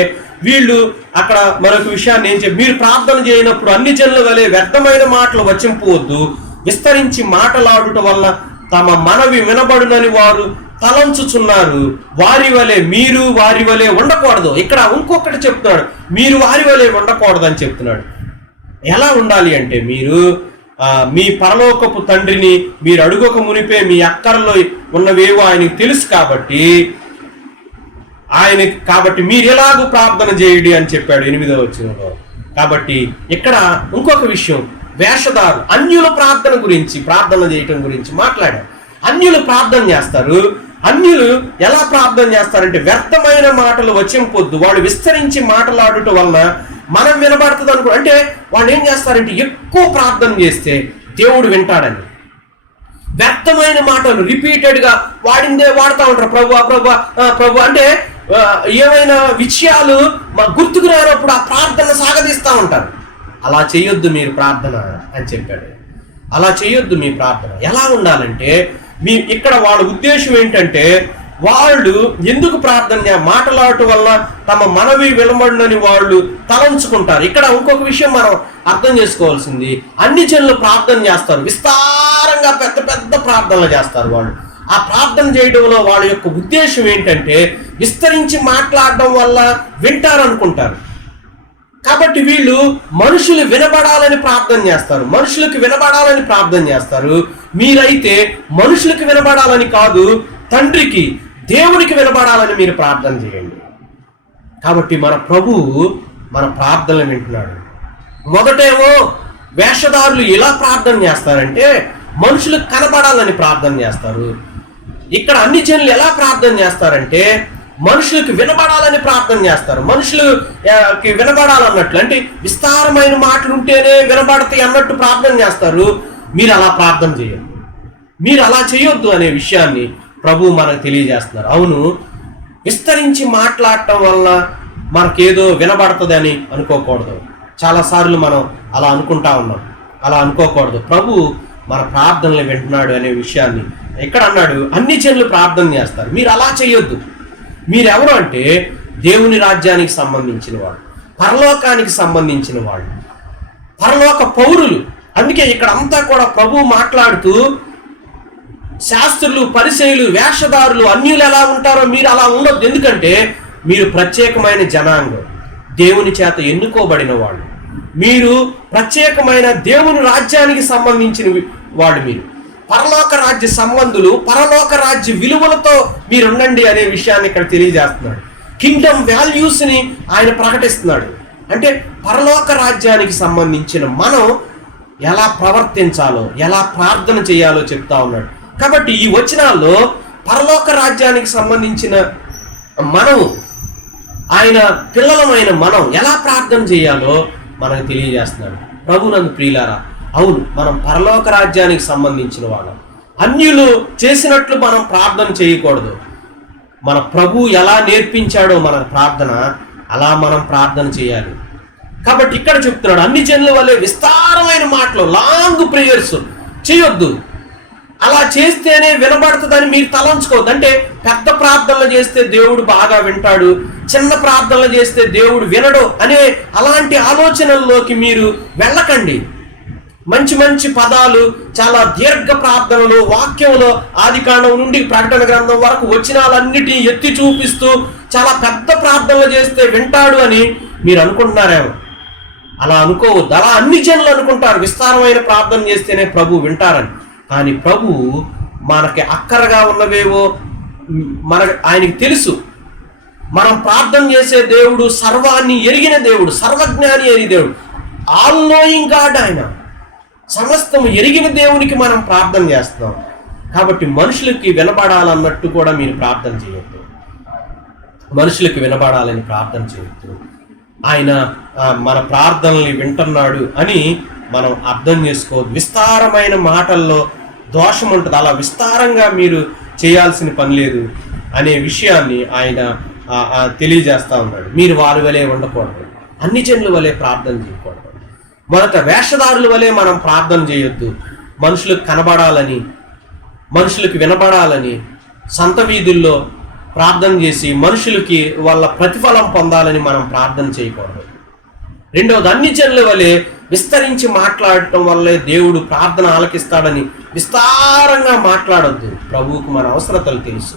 వీళ్ళు అక్కడ మరొక విషయాన్ని ఏం చెప్పి, మీరు ప్రార్థన చేయనప్పుడు అన్ని జనుల వలె వ్యర్థమైన మాటలు వచింపవద్దు, విస్తరించి మాటలాడుట వల్ల తమ మనవి వినబడునని వారు తలంచుచున్నారు, మీరు వారి వలె ఉండకూడదు. ఇక్కడ ఇంకొకటి చెప్తున్నాడు, మీరు వారి వలె ఉండకూడదు అని చెప్తున్నాడు. ఎలా ఉండాలి అంటే, మీరు మీ పరలోకపు తండ్రిని మీరు అడుగక మునిపే మీ అక్కరలో ఉన్నవేవో ఆయనకు తెలుసు కాబట్టి మీరు ఎలాగూ ప్రార్థన చేయండి అని చెప్పాడు 8వ వచనంలో. కాబట్టి ఇక్కడ ఇంకొక విషయం, వేషధారు అన్యుల ప్రార్థన చేయటం గురించి మాట్లాడారు. అన్యులు ప్రార్థన చేస్తారు. అన్యులు ఎలా ప్రార్థన చేస్తారంటే, వ్యర్థమైన మాటలు వచింపొద్దు, వాళ్ళు విస్తరించి మాటలాడుట వలన మనం వినబడుతుంది అనుకో. అంటే వాళ్ళు ఏం చేస్తారంటే, ఎక్కువ ప్రార్థన చేస్తే దేవుడు వింటాడని వ్యర్థమైన మాటలు రిపీటెడ్గా వాడుతూ ఉంటారు. ప్రభు అంటే ఏమైనా విషయాలు గుర్తుకు రానప్పుడు ఆ ప్రార్థన సాగదీస్తూ ఉంటారు. అలా చేయొద్దు మీరు ప్రార్థన అని చెప్పాడు. అలా చేయొద్దు మీ ప్రార్థన. ఎలా ఉండాలంటే, ఇక్కడ వాళ్ళ ఉద్దేశం ఏంటంటే, వాళ్ళు ఎందుకు ప్రార్థన మాటలాడటం వల్ల తమ మనవి వినబడునని వాళ్ళు తలంచుకుంటారు. ఇక్కడ ఇంకొక విషయం మనం అర్థం చేసుకోవాల్సింది, అన్ని జనులు ప్రార్థన చేస్తారు, విస్తారంగా పెద్ద పెద్ద ప్రార్థనలు చేస్తారు. వాళ్ళు ఆ ప్రార్థన చేయడంలో వాళ్ళ యొక్క ఉద్దేశం ఏంటంటే, విస్తరించి మాట్లాడడం వల్ల వింటారనుకుంటారు. కాబట్టి వీళ్ళు మనుషులు వినబడాలని ప్రార్థన చేస్తారు, మనుషులకు వినబడాలని ప్రార్థన చేస్తారు. మీరైతే మనుషులకు వినబడాలని కాదు, తండ్రికి దేవునికి వినబడాలని మీరు ప్రార్థన చేయండి. కాబట్టి మన ప్రభువు మన ప్రార్థనలు వింటున్నాడు. మొదటేమో వేషధారులు ఎలా ప్రార్థన చేస్తారంటే, మనుషులకు కనబడాలని ప్రార్థన చేస్తారు. ఇక్కడ అన్ని జనులు ఎలా ప్రార్థన చేస్తారంటే, మనుషులకు వినబడాలని ప్రార్థన చేస్తారు. మనుషులకి వినబడాలన్నట్లు, అంటే విస్తారమైన మాటలు ఉంటేనే వినబడతాయి అన్నట్టు ప్రార్థన చేస్తారు. మీరు అలా ప్రార్థన చేయొద్దు, మీరు అలా చేయొద్దు అనే విషయాన్ని ప్రభు మనకు తెలియజేస్తున్నారు. అవును, విస్తరించి మాట్లాడటం వల్ల మనకేదో వినబడుతుంది అని అనుకోకూడదు. చాలాసార్లు మనం అలా అనుకుంటా ఉన్నాం. అలా అనుకోకూడదు. ప్రభు మన ప్రార్థనలు వింటున్నాడు అనే విషయాన్ని ఎక్కడ అన్నాడు, అన్ని జనులు ప్రార్థన చేస్తారు, మీరు అలా చేయొద్దు. మీరెవరు అంటే, దేవుని రాజ్యానికి సంబంధించిన వాళ్ళు, పరలోకానికి సంబంధించిన వాళ్ళు, పరలోక పౌరులు. అందుకే ఇక్కడ అంతా కూడా ప్రభు మాట్లాడుతూ, శాస్త్రులు, పరిసయ్యులు, వేషధారులు, అన్యులు ఎలా ఉంటారో మీరు అలా ఉండొద్దు. ఎందుకంటే మీరు ప్రత్యేకమైన జనాంగం, దేవుని చేత ఎన్నుకోబడిన వాళ్ళు, మీరు ప్రత్యేకమైన దేవుని రాజ్యానికి సంబంధించిన వాళ్ళు, మీరు పరలోక రాజ్య సంబంధులు, పరలోక రాజ్య విలువలతో మీరు ఉండండి అనే విషయాన్ని ఇక్కడ తెలియజేస్తున్నాడు. కింగ్డమ్ వాల్యూస్ని ఆయన ప్రకటిస్తున్నాడు. అంటే పరలోక రాజ్యానికి సంబంధించిన మనం ఎలా ప్రవర్తించాలో, ఎలా ప్రార్థన చేయాలో చెప్తా ఉన్నాడు. కాబట్టి ఈ వచనాల్లో పరలోక రాజ్యానికి సంబంధించిన మనం, ఆయన పిల్లలమైన మనం ఎలా ప్రార్థన చేయాలో మనకు తెలియజేస్తున్నాడు. ప్రభునందు ప్రియులారా, అవును, మనం పరలోక రాజ్యానికి సంబంధించిన వాళ్ళం. అన్యులు చేసినట్లు మనం ప్రార్థన చేయకూడదు. మన ప్రభు ఎలా నేర్పించాడో మన ప్రార్థన, అలా మనం ప్రార్థన చేయాలి. కాబట్టి ఇక్కడ చెప్తున్నాడు, అన్ని జనుల వల్లే విస్తారమైన మాటలు, లాంగ్ ప్రేయర్స్ చేయొద్దు. అలా చేస్తేనే వినబడుతుందని మీరు తలంచుకోవద్దు. అంటే పెద్ద ప్రార్థనలు చేస్తే దేవుడు బాగా వింటాడు, చిన్న ప్రార్థనలు చేస్తే దేవుడు వినడు అనే అలాంటి ఆలోచనల్లోకి మీరు వెళ్ళకండి. మంచి మంచి పదాలు, చాలా దీర్ఘ ప్రార్థనలు, వాక్యంలో ఆదికాండం నుండి ప్రకటన గ్రంథం వరకు వచనాలన్నిటినీ ఎత్తి చూపిస్తూ చాలా పెద్ద ప్రార్థనలు చేస్తే వింటాడు అని మీరు అనుకుంటున్నారేమో. అలా అనుకోవద్దు. అలా అన్ని జనులు అనుకుంటారు విస్తారమైన ప్రార్థన చేస్తేనే ప్రభు వింటారని. కానీ ప్రభు మనకి అక్కరగా ఉన్నవేవో ఆయనకి తెలుసు. మనం ప్రార్థన చేసే దేవుడు సర్వాన్ని ఎరిగిన దేవుడు, సర్వజ్ఞాని అయిన దేవుడు, ఆల్ నోయింగ్ గాడ్. ఆయన సమస్తము ఎరిగిన దేవునికి మనం ప్రార్థన చేస్తాం. కాబట్టి మనుషులకి వినబడాలన్నట్టు కూడా మీరు ప్రార్థన చేయొద్దు. మనుషులకి వినబడాలని ప్రార్థన చేయొద్దు. ఆయన మన ప్రార్థనల్ని వింటున్నాడు అని మనం అర్థం చేసుకోవద్దు. విస్తారమైన మాటల్లో దోషం ఉంటుంది. అలా విస్తారంగా మీరు చేయాల్సిన పని లేదు అనే విషయాన్ని ఆయన తెలియజేస్తూ ఉన్నాడు. మీరు వారి వలె ఉండకూడదు, అన్ని జనుల వలె ప్రార్థన చేయకూడదు. మొదట వేషధారుల వలె మనం ప్రార్థన చేయొద్దు. మనుషులకు కనబడాలని, మనుషులకు వినబడాలని సంత వీధుల్లో ప్రార్థన చేసి మనుషులకి వాళ్ళ ప్రతిఫలం పొందాలని మనం ప్రార్థన చేయకూడదు. రెండవది, అన్ని జనుల వలె విస్తరించి మాట్లాడటం వల్లే దేవుడు ప్రార్థన ఆలకిస్తాడని విస్తారంగా మాట్లాడొద్దు. ప్రభువుకు మన అవసరతలు తెలుసు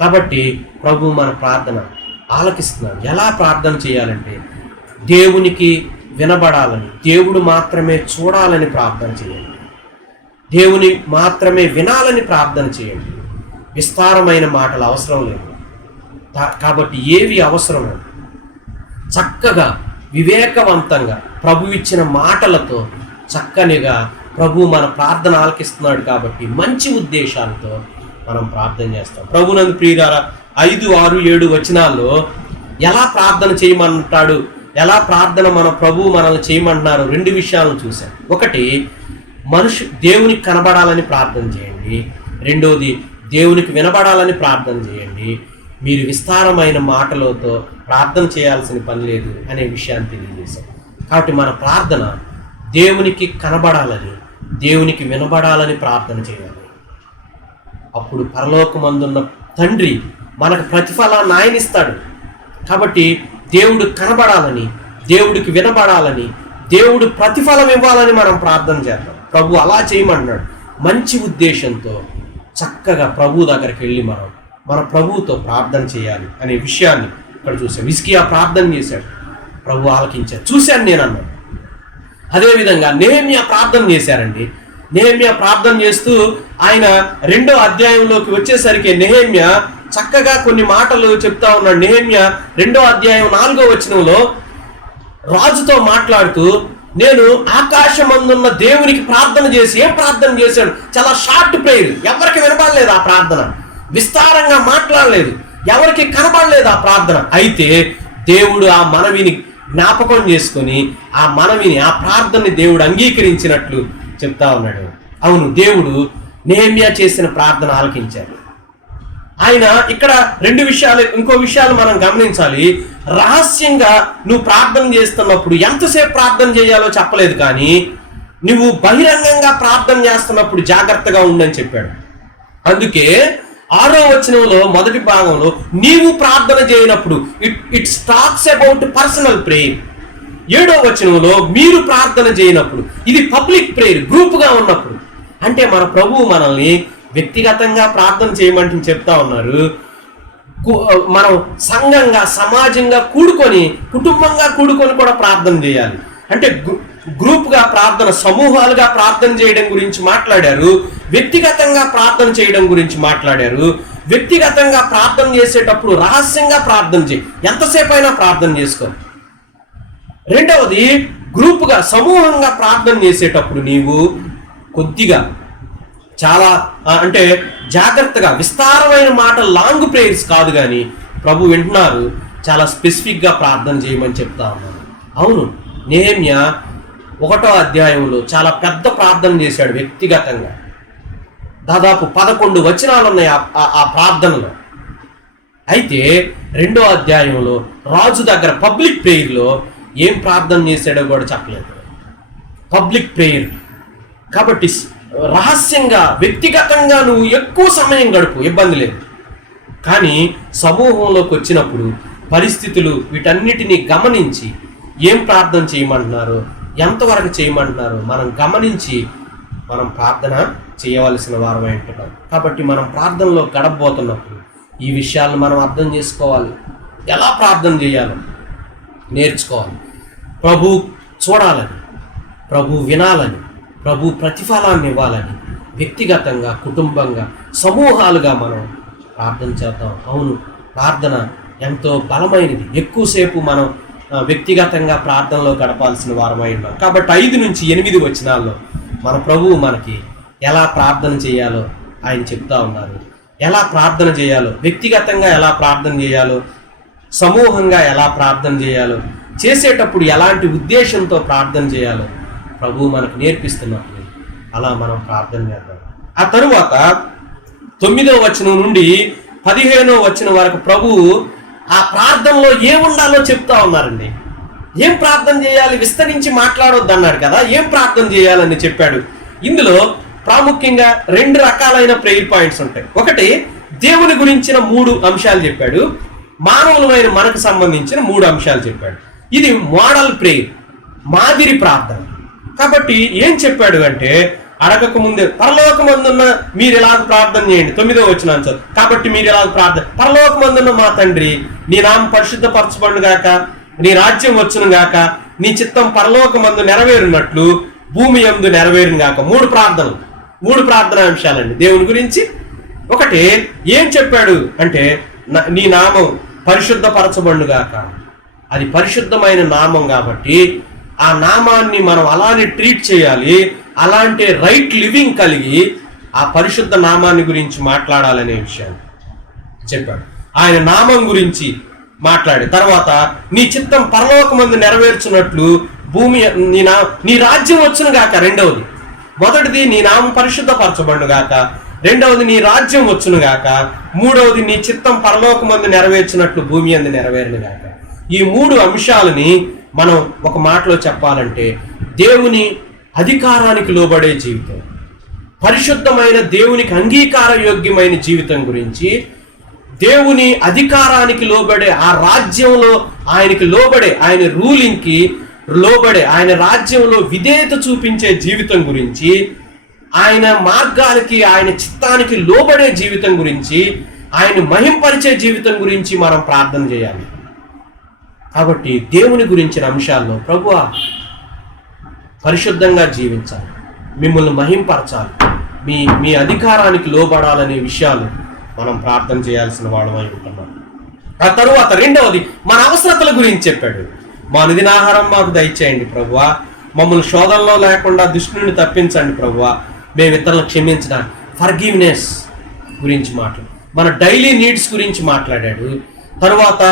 కాబట్టి ప్రభు మన ప్రార్థన ఆలకిస్తున్నాడు. ఎలా ప్రార్థన చేయాలంటే దేవునికి వినబడాలని, దేవుడు మాత్రమే చూడాలని ప్రార్థన చేయండి. దేవుని మాత్రమే వినాలని ప్రార్థన చేయండి. విస్తారమైన మాటలు అవసరం లేదు. కాబట్టి ఏవి అవసరమో చక్కగా వివేకవంతంగా ప్రభు ఇచ్చిన మాటలతో చక్కనిగా ప్రభు మన ప్రార్థన ఆలకిస్తున్నాడు కాబట్టి మంచి ఉద్దేశాలతో మనం ప్రార్థన చేస్తాం. ప్రభునందు ప్రియులారా, 5, 6, 7 వచనాల్లో ఎలా ప్రార్థన చేయమంటాడు, ఎలా ప్రార్థన మన ప్రభు మనల్ని చేయమంటున్నారు 2 విషయాలను చూశాం. ఒకటి, దేవునికి కనబడాలని ప్రార్థన చేయండి. రెండోది, దేవునికి వినబడాలని ప్రార్థన చేయండి. మీరు విస్తారమైన మాటలతో ప్రార్థన చేయాల్సిన పని లేదు అనే విషయాన్ని తెలియజేశాం. కాబట్టి మన ప్రార్థన దేవునికి కనబడాలని, దేవునికి వినబడాలని ప్రార్థన చేయాలి. అప్పుడు పరలోకమందున్న తండ్రి మనకు ప్రతిఫలాన్ని ఆయన ఇస్తాడు. కాబట్టి దేవుడు కనబడాలని, దేవుడికి వినబడాలని, దేవుడు ప్రతిఫలం ఇవ్వాలని మనం ప్రార్థన చేద్దాం. ప్రభు అలా చేయమంటున్నాడు. మంచి ఉద్దేశంతో చక్కగా ప్రభు దగ్గరికి వెళ్ళి మన ప్రభువుతో ప్రార్థన చేయాలి అనే విషయాన్ని ఇక్కడ చూసాం. హిజ్కియా ప్రార్థన చేశాడు, ప్రభు ఆలకించాడు. చూశాను నేను అన్నాడు. అదేవిధంగా నెహెమ్యా ప్రార్థన చేశారండి. నెహెమ్యా ప్రార్థన చేస్తూ ఆయన 2వ అధ్యాయంలోకి వచ్చేసరికి నెహెమ్యా చక్కగా కొన్ని మాటలు చెప్తా ఉన్నాడు. నెహెమ్యా 2వ అధ్యాయం 4వ వచనంలో రాజుతో మాట్లాడుతూ, నేను ఆకాశమందున్న దేవునికి ప్రార్థన చేసి, ఏం ప్రార్థన చేశాడు? చాలా షార్ట్ ప్రేయర్. ఎవరికి వినపడలేదు ఆ ప్రార్థన, విస్తారంగా మాట్లాడలేదు, ఎవరికి కనబడలేదు ఆ ప్రార్థన. అయితే దేవుడు ఆ మనవిని జ్ఞాపకం చేసుకొని ఆ మనవిని, ఆ ప్రార్థనని దేవుడు అంగీకరించినట్లు చెప్తా ఉన్నాడు. అవును, దేవుడు నెహెమ్యా చేసిన ప్రార్థన ఆలకించాడు. ఆయన ఇక్కడ 2 విషయాలు, ఇంకో విషయాలు మనం గమనించాలి. రహస్యంగా నువ్వు ప్రార్థన చేస్తున్నప్పుడు ఎంతసేపు ప్రార్థన చేయాలో చెప్పలేదు, కానీ నువ్వు బహిరంగంగా ప్రార్థన చేస్తున్నప్పుడు జాగ్రత్తగా ఉండని చెప్పాడు. అందుకే 6వ వచనంలో మొదటి భాగంలో నీవు ప్రార్థన చేయనప్పుడు it talks about personal prayer. 7వ వచనంలో మీరు ప్రార్థన చేయనప్పుడు, ఇది పబ్లిక్ ప్రేయర్, గ్రూప్గా ఉన్నప్పుడు. అంటే మన ప్రభువు మనల్ని వ్యక్తిగతంగా ప్రార్థన చేయమంటే చెప్తా ఉన్నారు. మనం సంఘంగా, సమాజంగా కూడుకొని, కుటుంబంగా కూడుకొని కూడా ప్రార్థన చేయాలి. అంటే గ్రూప్గా ప్రార్థన, సమూహాలుగా ప్రార్థన చేయడం గురించి మాట్లాడారు. వ్యక్తిగతంగా ప్రార్థన చేయడం గురించి మాట్లాడారు. వ్యక్తిగతంగా ప్రార్థన చేసేటప్పుడు రహస్యంగా ప్రార్థన చేయి, ఎంతసేపు అయినా ప్రార్థన చేసుకో. రెండవది, గ్రూపుగా, సమూహంగా ప్రార్థన చేసేటప్పుడు నీవు కొద్దిగా, చాలా అంటే జాగ్రత్తగా, విస్తారమైన మాట, లాంగ్ ప్రేయర్స్ కాదు, కానీ ప్రభు వింటున్నారు, చాలా స్పెసిఫిక్గా ప్రార్థన చేయమని చెప్తా ఉన్నారు. అవును, నెహెమ్యా 1వ అధ్యాయంలో చాలా పెద్ద ప్రార్థన చేశాడు వ్యక్తిగతంగా. దాదాపు 11 వచనాలు ఉన్నాయి ఆ ప్రార్థనలో. అయితే 2వ అధ్యాయంలో రాజు దగ్గర పబ్లిక్ ప్రేయర్లో ఏం ప్రార్థన చేశాడో కూడా చెప్పలేదు. పబ్లిక్ ప్రేయర్ కాబట్టి రహస్యంగా వ్యక్తిగతంగా నువ్వు ఎక్కువ సమయం గడుపు, ఇబ్బంది లేదు. కానీ సమూహంలోకి వచ్చినప్పుడు పరిస్థితులు వీటన్నిటినీ గమనించి ఏం ప్రార్థన చేయమంటున్నారు, ఎంతవరకు చేయమంటున్నారు మనం గమనించి మనం ప్రార్థన చేయవలసిన వారమై ఉంటున్నాం. కాబట్టి మనం ప్రార్థనలో గడపబోతున్నప్పుడు ఈ విషయాలను మనం అర్థం చేసుకోవాలి. ఎలా ప్రార్థన చేయాలో నేర్చుకోవాలి. ప్రభు చూడాలని, ప్రభు వినాలని, ప్రభు ప్రతిఫలాన్ని ఇవ్వాలని వ్యక్తిగతంగా, కుటుంబంగా, సమూహాలుగా మనం ప్రార్థన చేద్దాం. అవును, ప్రార్థన ఎంతో బలమైనది. ఎక్కువసేపు మనం వ్యక్తిగతంగా ప్రార్థనలో గడపాల్సిన వారమై ఉన్నాం. కాబట్టి 5 నుంచి 8 వచనాల్లో మన ప్రభువు మనకి ఎలా ప్రార్థన చేయాలో ఆయన చెప్తా ఉన్నారు. ఎలా ప్రార్థన చేయాలో, వ్యక్తిగతంగా ఎలా ప్రార్థన చేయాలో, సమూహంగా ఎలా ప్రార్థన చేయాలో, చేసేటప్పుడు ఎలాంటి ఉద్దేశంతో ప్రార్థన చేయాలో ప్రభువు మనకు నేర్పిస్తున్నప్పుడు అలా మనం ప్రార్థన చేద్దాం. ఆ తరువాత 9వ వచనం నుండి 15వ వచనం వరకు ప్రభువు ఆ ప్రార్థనలో ఏముండాలో చెప్తా ఉన్నారండి. ఏం ప్రార్థన చేయాలి, విస్తరించి మాట్లాడొద్దు అన్నాడు కదా, ఏం ప్రార్థన చేయాలని చెప్పాడు. ఇందులో ప్రాముఖ్యంగా 2 రకాలైన ప్రేయర్ పాయింట్స్ ఉంటాయి. ఒకటి, దేవుని గురించిన 3 అంశాలు చెప్పాడు. మానవులమైన మనకు సంబంధించిన 3 అంశాలు చెప్పాడు. ఇది మోడల్ ప్రేయర్, మాదిరి ప్రార్థన. కాబట్టి ఏం చెప్పాడు అంటే, అడగక ముందే పరలోకమందున్న మీరు ఎలాగ ప్రార్థన చేయండి. 9వ వచనం కాబట్టి మీరు ఎలాగ ప్రార్థన, పరలోకమందున్న మా తండ్రి, నీ నామం పరిశుద్ధపరచబడును గాక, నీ రాజ్యం వచ్చును గాక, నీ చిత్తం పరలోకమందు నెరవేరునట్లు భూమి యందు నెరవేరును గాక. 3 ప్రార్థన అంశాలండి దేవుని గురించి. ఒకటి, ఏం చెప్పాడు అంటే, నీ నామం పరిశుద్ధపరచబడును గాక. అది పరిశుద్ధమైన నామం కాబట్టి ఆ నామాన్ని మనం అలానే ట్రీట్ చేయాలి. అలాంటి రైట్ లివింగ్ కలిగి ఆ పరిశుద్ధ నామాన్ని గురించి మాట్లాడాలనే విషయాన్ని చెప్పాడు. ఆయన నామం గురించి మాట్లాడి తర్వాత నీ చిత్తం పరలోకమందు నెరవేర్చున్నట్లు భూమి నీ రాజ్యం వచ్చును గాక. రెండవది, మొదటిది నీ నామం పరిశుద్ధపరచబడును గాక, రెండవది నీ రాజ్యం వచ్చును గాక, మూడవది నీ చిత్తం పరలోకమందు నెరవేర్చినట్లు భూమి యందు నెరవేరును గాక. ఈ 3 అంశాలని మనం ఒక మాటలో చెప్పాలంటే దేవుని అధికారానికి లోబడే జీవితం, పరిశుద్ధమైన దేవునికి అంగీకార యోగ్యమైన జీవితం గురించి, దేవుని అధికారానికి లోబడే, ఆ రాజ్యంలో ఆయనకి లోబడే, ఆయన రూలింగ్కి లోబడే, ఆయన రాజ్యంలో విధేయత చూపించే జీవితం గురించి, ఆయన మార్గాలకి, ఆయన చిత్తానికి లోబడే జీవితం గురించి, ఆయన మహింపరిచే జీవితం గురించి మనం ప్రార్థన చేయాలి. కాబట్టి దేవుని గురించిన అంశాల్లో ప్రభువా పరిశుద్ధంగా జీవించాలి, మిమ్మల్ని మహింపరచాలి, మీ అధికారానికి లోబడాలనే విషయాలు మనం ప్రార్థన చేయాల్సిన వాళ్ళమై ఉంటున్నాం. ఆ తరువాత రెండవది, మన అవసరతల గురించి చెప్పాడు. మా అనుదిన ఆహారం మాకు దయచేయండి ప్రభువా, మమ్మల్ని శోధనలో లేకుండా దుష్టు నుండి తప్పించండి ప్రభువా, మేము ఇతరులను క్షమించడానికి, ఫర్గివ్నెస్ గురించి మాట్లాడు, మన డైలీ నీడ్స్ గురించి మాట్లాడాడు. తరువాత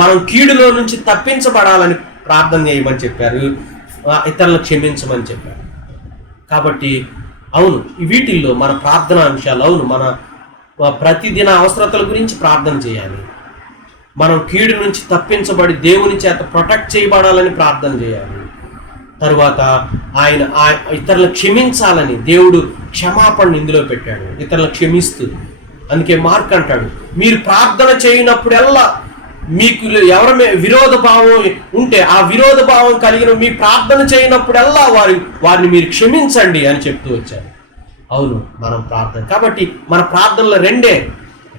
మనం కీడులో నుంచి తప్పించబడాలని ప్రార్థన చేయమని చెప్పారు, ఇతరులను క్షమించమని చెప్పారు. కాబట్టి అవును, వీటిల్లో మన ప్రార్థన అంశాలు, అవును మన ప్రతిదిన అవసరతల గురించి ప్రార్థన చేయాలి. మనం కీడు నుంచి తప్పించబడి దేవుని చేత ప్రొటెక్ట్ చేయబడాలని ప్రార్థన చేయాలి. తరువాత ఆయన ఇతరులను క్షమించాలని దేవుడు క్షమాపణ ఇందులో పెట్టాడు, ఇతరులను క్షమిస్తూ. అందుకే మార్క్ అంటాడు, మీరు ప్రార్థన చేయనప్పుడల్లా మీకు ఎవరి విరోధ భావం ఉంటే ఆ విరోధ భావం కలిగిన మీ ప్రార్థన చేయనప్పుడల్లా వారిని మీరు క్షమించండి అని చెప్తూ వచ్చారు. అవును, మనం ప్రార్థన. కాబట్టి మన ప్రార్థనలో 2,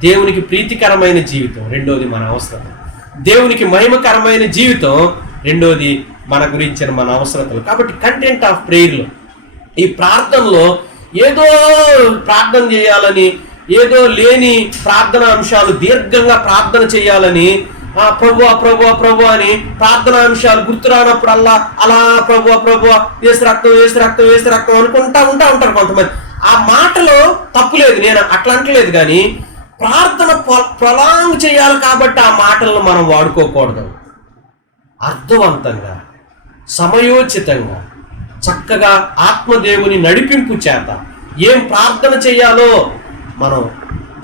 దేవునికి ప్రీతికరమైన జీవితం, రెండోది మన అవసరం. దేవునికి మహిమకరమైన జీవితం, రెండోది మన గురించిన మన అవసరతలు. కాబట్టి కంటెంట్ ఆఫ్ ప్రేయర్లో, ఈ ప్రార్థనలో ఏదో ప్రార్థన చేయాలని, ఏదో లేని ప్రార్థన అంశాలు దీర్ఘంగా ప్రార్థన చేయాలని, ప్రభువా ప్రభువా ప్రభు అని ప్రార్థనా అంశాలు గుర్తు రానప్పుడల్లా అలా ప్రభువా ప్రభువా ఏసు రక్తం ఏసు రక్తం ఏసు రక్తం అనుకుంటా ఉంటారు కొంతమంది. ఆ మాటలో తప్పులేదు, నేను అట్లా అంటలేదు. కానీ ప్రార్థన ప్రొలాంగ్ చేయాలి కాబట్టి ఆ మాటలను మనం వాడుకోకూడదు. అర్థవంతంగా, సమయోచితంగా, చక్కగా ఆత్మదేవుని నడిపింపు చేత ఏం ప్రార్థన చేయాలో మనం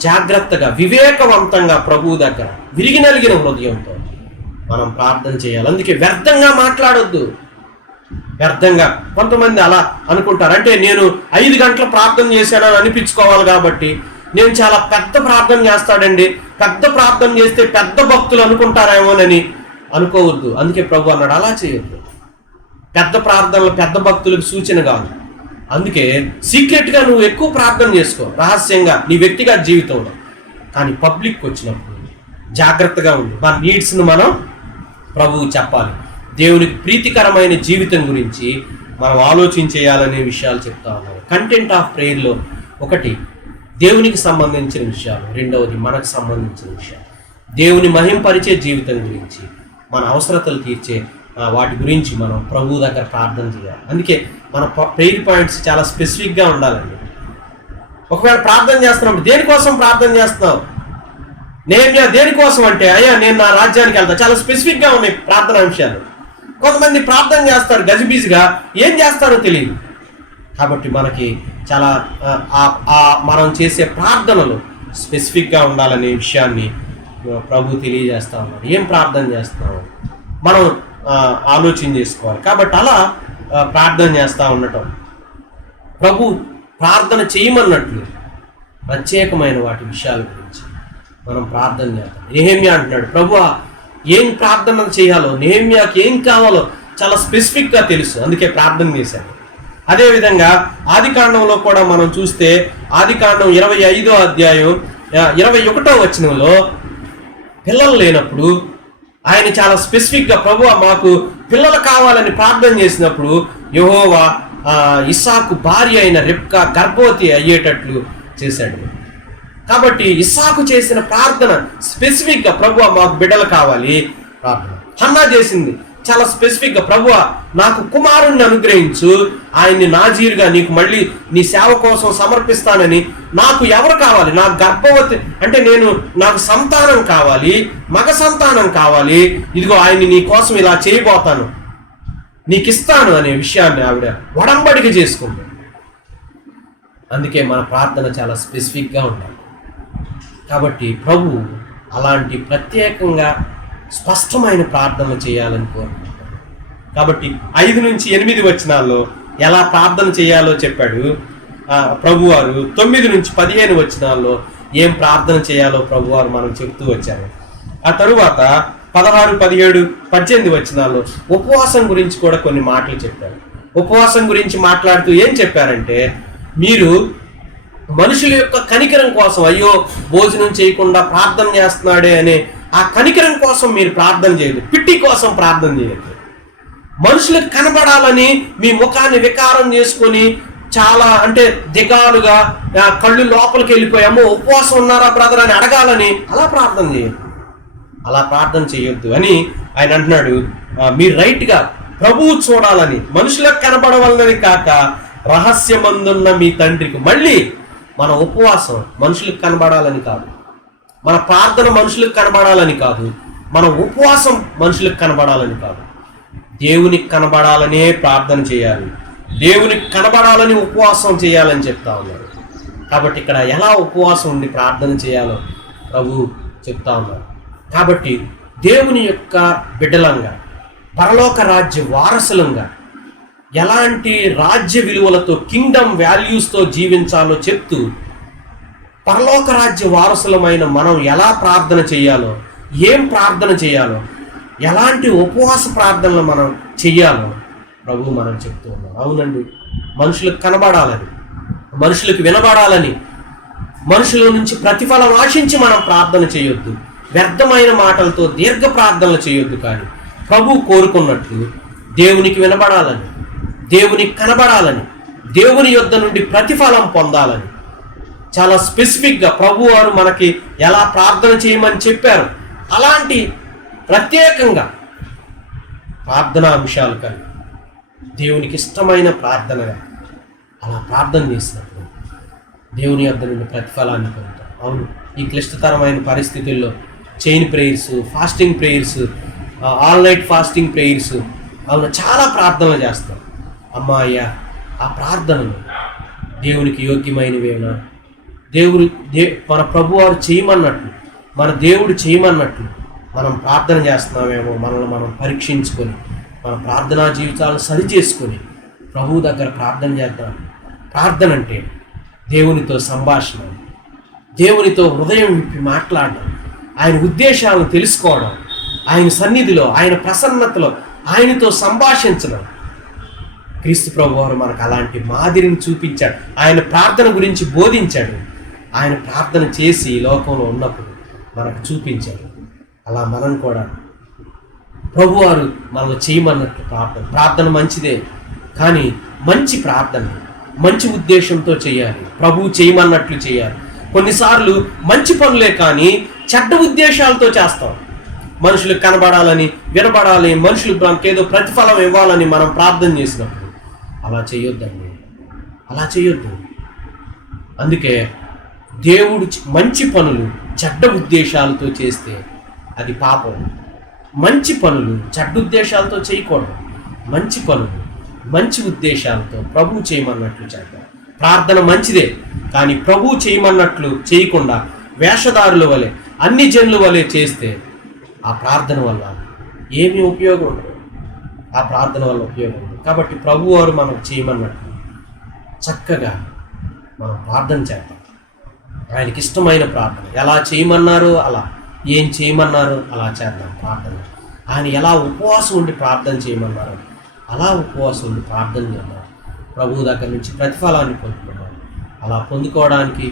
జాగ్రత్తగా, వివేకవంతంగా ప్రభువు దగ్గర విరిగి నలిగిన హృదయంతో మనం ప్రార్థన చేయాలి. అందుకే వ్యర్థంగా మాట్లాడొద్దు. వ్యర్థంగా కొంతమంది అలా అనుకుంటారు. అంటే నేను 5 గంటల ప్రార్థన చేశానని అనిపించుకోవాలి కాబట్టి నేను చాలా పెద్ద ప్రార్థన చేస్తాడండి, పెద్ద ప్రార్థన చేస్తే పెద్ద భక్తులు అనుకుంటారేమోనని అనుకోవద్దు. అందుకే ప్రభు అన్నాడు అలా చేయొద్దు. పెద్ద ప్రార్థనలు పెద్ద భక్తులకు సూచన కాదు. అందుకే సీక్రెట్గా నువ్వు ఎక్కువ ప్రార్థన చేసుకో, రహస్యంగా నీ వ్యక్తిగత జీవితంలో. కానీ పబ్లిక్ వచ్చినప్పుడు జాగ్రత్తగా ఉండు. మన నీడ్స్ను మనం ప్రభువు చెప్పాలి. దేవునికి ప్రీతికరమైన జీవితం గురించి మనం ఆలోచించేయాలనే విషయాలు చెప్తా ఉన్నారు. కంటెంట్ ఆఫ్ ప్రేయర్లో ఒకటి దేవునికి సంబంధించిన విషయాలు, రెండవది మనకు సంబంధించిన విషయాలు. దేవుని మహింపరిచే జీవితం గురించి, మన అవసరతలు తీర్చే వాటి గురించి మనం ప్రభువు దగ్గర ప్రార్థన చేయాలి. అందుకే మన ప్రేయర్ పాయింట్స్ చాలా స్పెసిఫిక్గా ఉండాలండి. ఒకవేళ ప్రార్థన చేస్తున్నప్పుడు దేనికోసం ప్రార్థన చేస్తున్నావు, నేను దేనికోసం అంటే అయ్యా నేను నా రాజ్యానికి వెళ్తా, చాలా స్పెసిఫిక్గా ఉన్నాయి ప్రార్థన అంశాలు. కొంతమంది ప్రార్థన చేస్తారు గజిబిజిగా, ఏం చేస్తారో తెలియదు. కాబట్టి మనకి చాలా మనం చేసే ప్రార్థనలు స్పెసిఫిక్గా ఉండాలనే విషయాన్ని ప్రభు తెలియజేస్తా ఉన్నారు. ఏం ప్రార్థన చేస్తున్నాము మనం ఆలోచన చేసుకోవాలి. కాబట్టి అలా ప్రార్థన చేస్తూ ఉండటం, ప్రభు ప్రార్థన చేయమన్నట్లు ప్రత్యేకమైన వాటి విషయాల గురించి మనం ప్రార్థన చేస్తాం. నెహెమ్యా అంటున్నాడు, ప్రభువా ఏం ప్రార్థన చేయాలో, నెహెమ్యాకి ఏం కావాలో చాలా స్పెసిఫిక్గా తెలుసు, అందుకే ప్రార్థన చేశాను. అదేవిధంగా ఆదికాండంలో కూడా మనం చూస్తే ఆదికాండం 25వ అధ్యాయం 21వ వచనంలో పిల్లలు లేనప్పుడు ఆయన చాలా స్పెసిఫిక్గా ప్రభువా మాకు పిల్లలు కావాలని ప్రార్థన చేసినప్పుడు యెహోవా ఇస్సాకు భార్య అయిన రిబ్కా గర్భవతి అయ్యేటట్లు చేశాడు. కాబట్టి ఇస్సాకు చేసిన ప్రార్థన స్పెసిఫిక్గా ప్రభువా మాకు బిడ్డలు కావాలి ప్రార్థన. హన్నా చేసింది చాలా స్పెసిఫిక్గా ప్రభువా నాకు కుమారుణ్ణి అనుగ్రహించు, ఆయన్ని నాజీరుగా నీకు మళ్ళీ నీ సేవ కోసం సమర్పిస్తానని. నాకు ఎవరు కావాలి, నాకు గర్భవతి అంటే నాకు సంతానం కావాలి, మగ సంతానం కావాలి, ఇదిగో ఆయన్ని నీ కోసం ఇలా చేయబోతాను, నీకు ఇస్తాను అనే విషయాన్ని ఆవిడ ఒడంబడిక చేసుకుంది. అందుకే మన ప్రార్థన చాలా స్పెసిఫిక్గా ఉండాలి. కాబట్టి ప్రభు అలాంటి ప్రత్యేకంగా స్పష్టమైన ప్రార్థన చేయాలని కోరుకుంటాడు. కాబట్టి 5 నుంచి 8 వచనాల్లో ఎలా ప్రార్థన చేయాలో చెప్పాడు ప్రభువారు. 9 నుంచి 15 వచనాల్లో ఏం ప్రార్థన చేయాలో ప్రభువారు మనం చెప్తూ వచ్చారు. ఆ తరువాత 16, 17, 18 వచనాల్లో ఉపవాసం గురించి కూడా కొన్ని మాటలు చెప్పారు. ఉపవాసం గురించి మాట్లాడుతూ ఏం చెప్పారంటే, మీరు మనుషుల యొక్క కనికరం కోసం, అయ్యో భోజనం చేయకుండా ప్రార్థన చేస్తున్నాడే అనే ఆ కనికరం కోసం మీరు ప్రార్థన చేయదు, పిట్టి కోసం ప్రార్థన చేయదు. మనుషులకు కనబడాలని మీ ముఖాన్ని వికారం చేసుకొని చాలా అంటే దిగాలుగా కళ్ళు లోపలికి వెళ్ళిపోయామో ఉపవాసం ఉన్నారా బ్రదర్ అని అడగాలని అలా ప్రార్థన చేయొద్దు, అలా ప్రార్థన చేయొద్దు అని ఆయన అంటున్నాడు. మీరు రైట్గా ప్రభువు చూడాలని, మనుషులకు కనబడవాలని కాక రహస్యమందున్న మీ తండ్రికి. మళ్ళీ మన ఉపవాసం మనుషులకు కనబడాలని కాదు, మన ప్రార్థన మనుషులకు కనబడాలని కాదు, మన ఉపవాసం మనుషులకు కనబడాలని కాదు, దేవునికి కనబడాలనే ప్రార్థన చేయాలి, దేవునికి కనబడాలని ఉపవాసం చేయాలని చెప్తా ఉన్నారు. కాబట్టి ఇక్కడ ఎలా ఉపవాసం ఉండి ప్రార్థన చేయాలో ప్రభు చెప్తా ఉన్నారు. కాబట్టి దేవుని యొక్క బిడ్డలంగా, పరలోక రాజ్య వారసులంగా ఎలాంటి రాజ్య విలువలతో, కింగ్డమ్ వాల్యూస్తో జీవించాలో చెప్తూ, పరలోక రాజ్య వారసులమైన మనం ఎలా ప్రార్థన చేయాలో, ఏం ప్రార్థన చేయాలో, ఎలాంటి ఉపవాస ప్రార్థనలు మనం చెయ్యాలో ప్రభు మనం చెప్తూ ఉన్నాం. అవునండి, మనుషులకు కనబడాలని, మనుషులకు వినబడాలని, మనుషుల నుంచి ప్రతిఫలం ఆశించి మనం ప్రార్థన చేయొద్దు, వ్యర్థమైన మాటలతో దీర్ఘ ప్రార్థనలు చేయొద్దు. కానీ ప్రభు కోరుకున్నట్లు దేవునికి వినబడాలని, దేవునికి కనబడాలని, దేవుని యొద్ద నుండి ప్రతిఫలం పొందాలని చాలా స్పెసిఫిక్గా ప్రభు వారు మనకి ఎలా ప్రార్థన చేయమని చెప్పారు, అలాంటి ప్రత్యేకంగా ప్రార్థనా అంశాలు కానీ దేవునికి ఇష్టమైన ప్రార్థనగా అలా ప్రార్థన చేసినప్పుడు దేవుని యొద్ద నుండి ప్రతిఫలాన్ని పొందుతాం. అవును, ఈ క్లిష్టతరమైన పరిస్థితుల్లో chain prayers, fasting prayers, all night fasting prayers, అవును చాలా ప్రార్థనలు చేస్తాం. అయ్యా ఆ ప్రార్థనలు దేవునికి యోగ్యమైనవేనా, మన ప్రభువారు చేయమన్నట్లు, మన దేవుడు చేయమన్నట్లు మనం ప్రార్థన చేస్తున్నామేమో మనల్ని మనం పరీక్షించుకొని మన ప్రార్థనా జీవితాలను సరి చేసుకొని ప్రభువు దగ్గర ప్రార్థన చేద్దాం. ప్రార్థన అంటే దేవునితో సంభాషణ, దేవునితో హృదయం విప్పి మాట్లాడడం, ఆయన ఉద్దేశాలను తెలుసుకోవడం, ఆయన సన్నిధిలో, ఆయన ప్రసన్నతలో ఆయనతో సంభాషించడం. క్రీస్తు ప్రభువారు మనకు అలాంటి మాదిరిని చూపించాడు. ఆయన ప్రార్థన గురించి బోధించాడు. ఆయన ప్రార్థన చేసి లోకంలో ఉన్నప్పుడు మనకు చూపించాడు. అలా మనం కూడా ప్రభువారు మనల్ని చేయమన్నట్లు ప్రార్థన మంచిదే, కానీ మంచి ప్రార్థన మంచి ఉద్దేశంతో చేయాలి. ప్రభువు చేయమన్నట్లు చేయాలి. కొన్నిసార్లు మంచి పనులే కానీ చెడ్డ ఉద్దేశాలతో చేస్తాం. మనుషులకు కనబడాలని, వినబడాలని, మనుషులకు మనకేదో ప్రతిఫలం ఇవ్వాలని మనం ప్రార్థన చేసినప్పుడు అలా చేయొద్దండి, అలా చేయొద్దు. అందుకే దేవుడు మంచి పనులు చెడ్డ ఉద్దేశాలతో చేస్తే అది పాపం. మంచి పనులు చెడ్డ ఉద్దేశాలతో చేయకూడదు. మంచి పనులు మంచి ఉద్దేశాలతో ప్రభువు చేయమన్నట్లు చేద్దాం. ప్రార్థన మంచిదే, కానీ ప్రభువు చేయమన్నట్లు చేయకుండా వేషధారుల వలె, అన్ని జనుల వలె చేస్తే ఆ ప్రార్థన వల్ల ఏమీ ఉపయోగం ఉండదు. ఆ ప్రార్థన వల్ల ఉపయోగం ఉండదు. కాబట్టి ప్రభువు వారు మనకు చేయమన్నట్లు చక్కగా మనం ప్రార్థన చేద్దాం. ఆయనకి ఇష్టమైన ప్రార్థన ఎలా చేయమన్నారో అలా, ఏం చేయమన్నారో అలా చేద్దాం ప్రార్థన. ఆయన ఎలా ఉపవాసం ఉండి ప్రార్థన చేయమన్నారో అలా ఉపవాసం ఉండి ప్రార్థన చేద్దాం. ప్రభువు దగ్గర నుంచి ప్రతిఫలాన్ని పొందుకున్నాం. అలా పొందుకోవడానికి,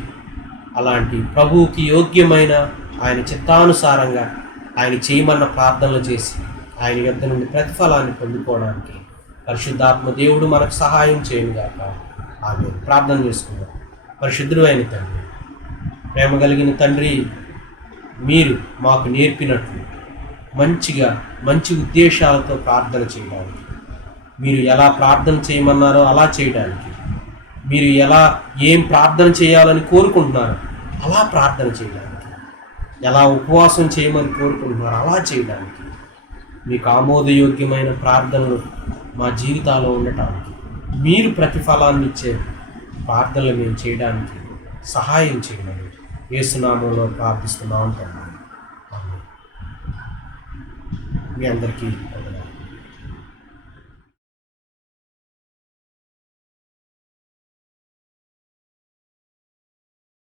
అలాంటి ప్రభువుకి యోగ్యమైన ఆయన చిత్తానుసారంగా ఆయన చేయమన్న ప్రార్థనలు చేసి ఆయన యొద్ద నుండి ప్రతిఫలాన్ని పొందుకోవడానికి పరిశుద్ధాత్మ దేవుడు మనకు సహాయం చేయనుగాక. ఆమేన్. ప్రార్థన చేసుకుందాం. పరిశుద్ధుడు అయిన తండ్రి, ప్రేమ కలిగిన తండ్రి, మీరు మాకు నేర్పినట్లు మంచిగా మంచి ఉద్దేశాలతో ప్రార్థన చేయడానికి, మీరు ఎలా ప్రార్థన చేయమన్నారో అలా చేయడానికి, మీరు ఏం ప్రార్థన చేయాలని కోరుకుంటున్నారో అలా ప్రార్థన చేయడానికి, ఎలా ఉపవాసం చేయమని కోరుకుంటున్నారో అలా చేయడానికి, మీకు ఆమోదయోగ్యమైన ప్రార్థనలు మా జీవితాల్లో ఉండటానికి, మీరు ప్రతిఫలాన్ని ఇచ్చే ప్రార్థనలు మేము చేయడానికి సహాయం చేయమని యేసునామంలో ప్రార్థిస్తున్నాం తండ్రి. మీ అందరికీ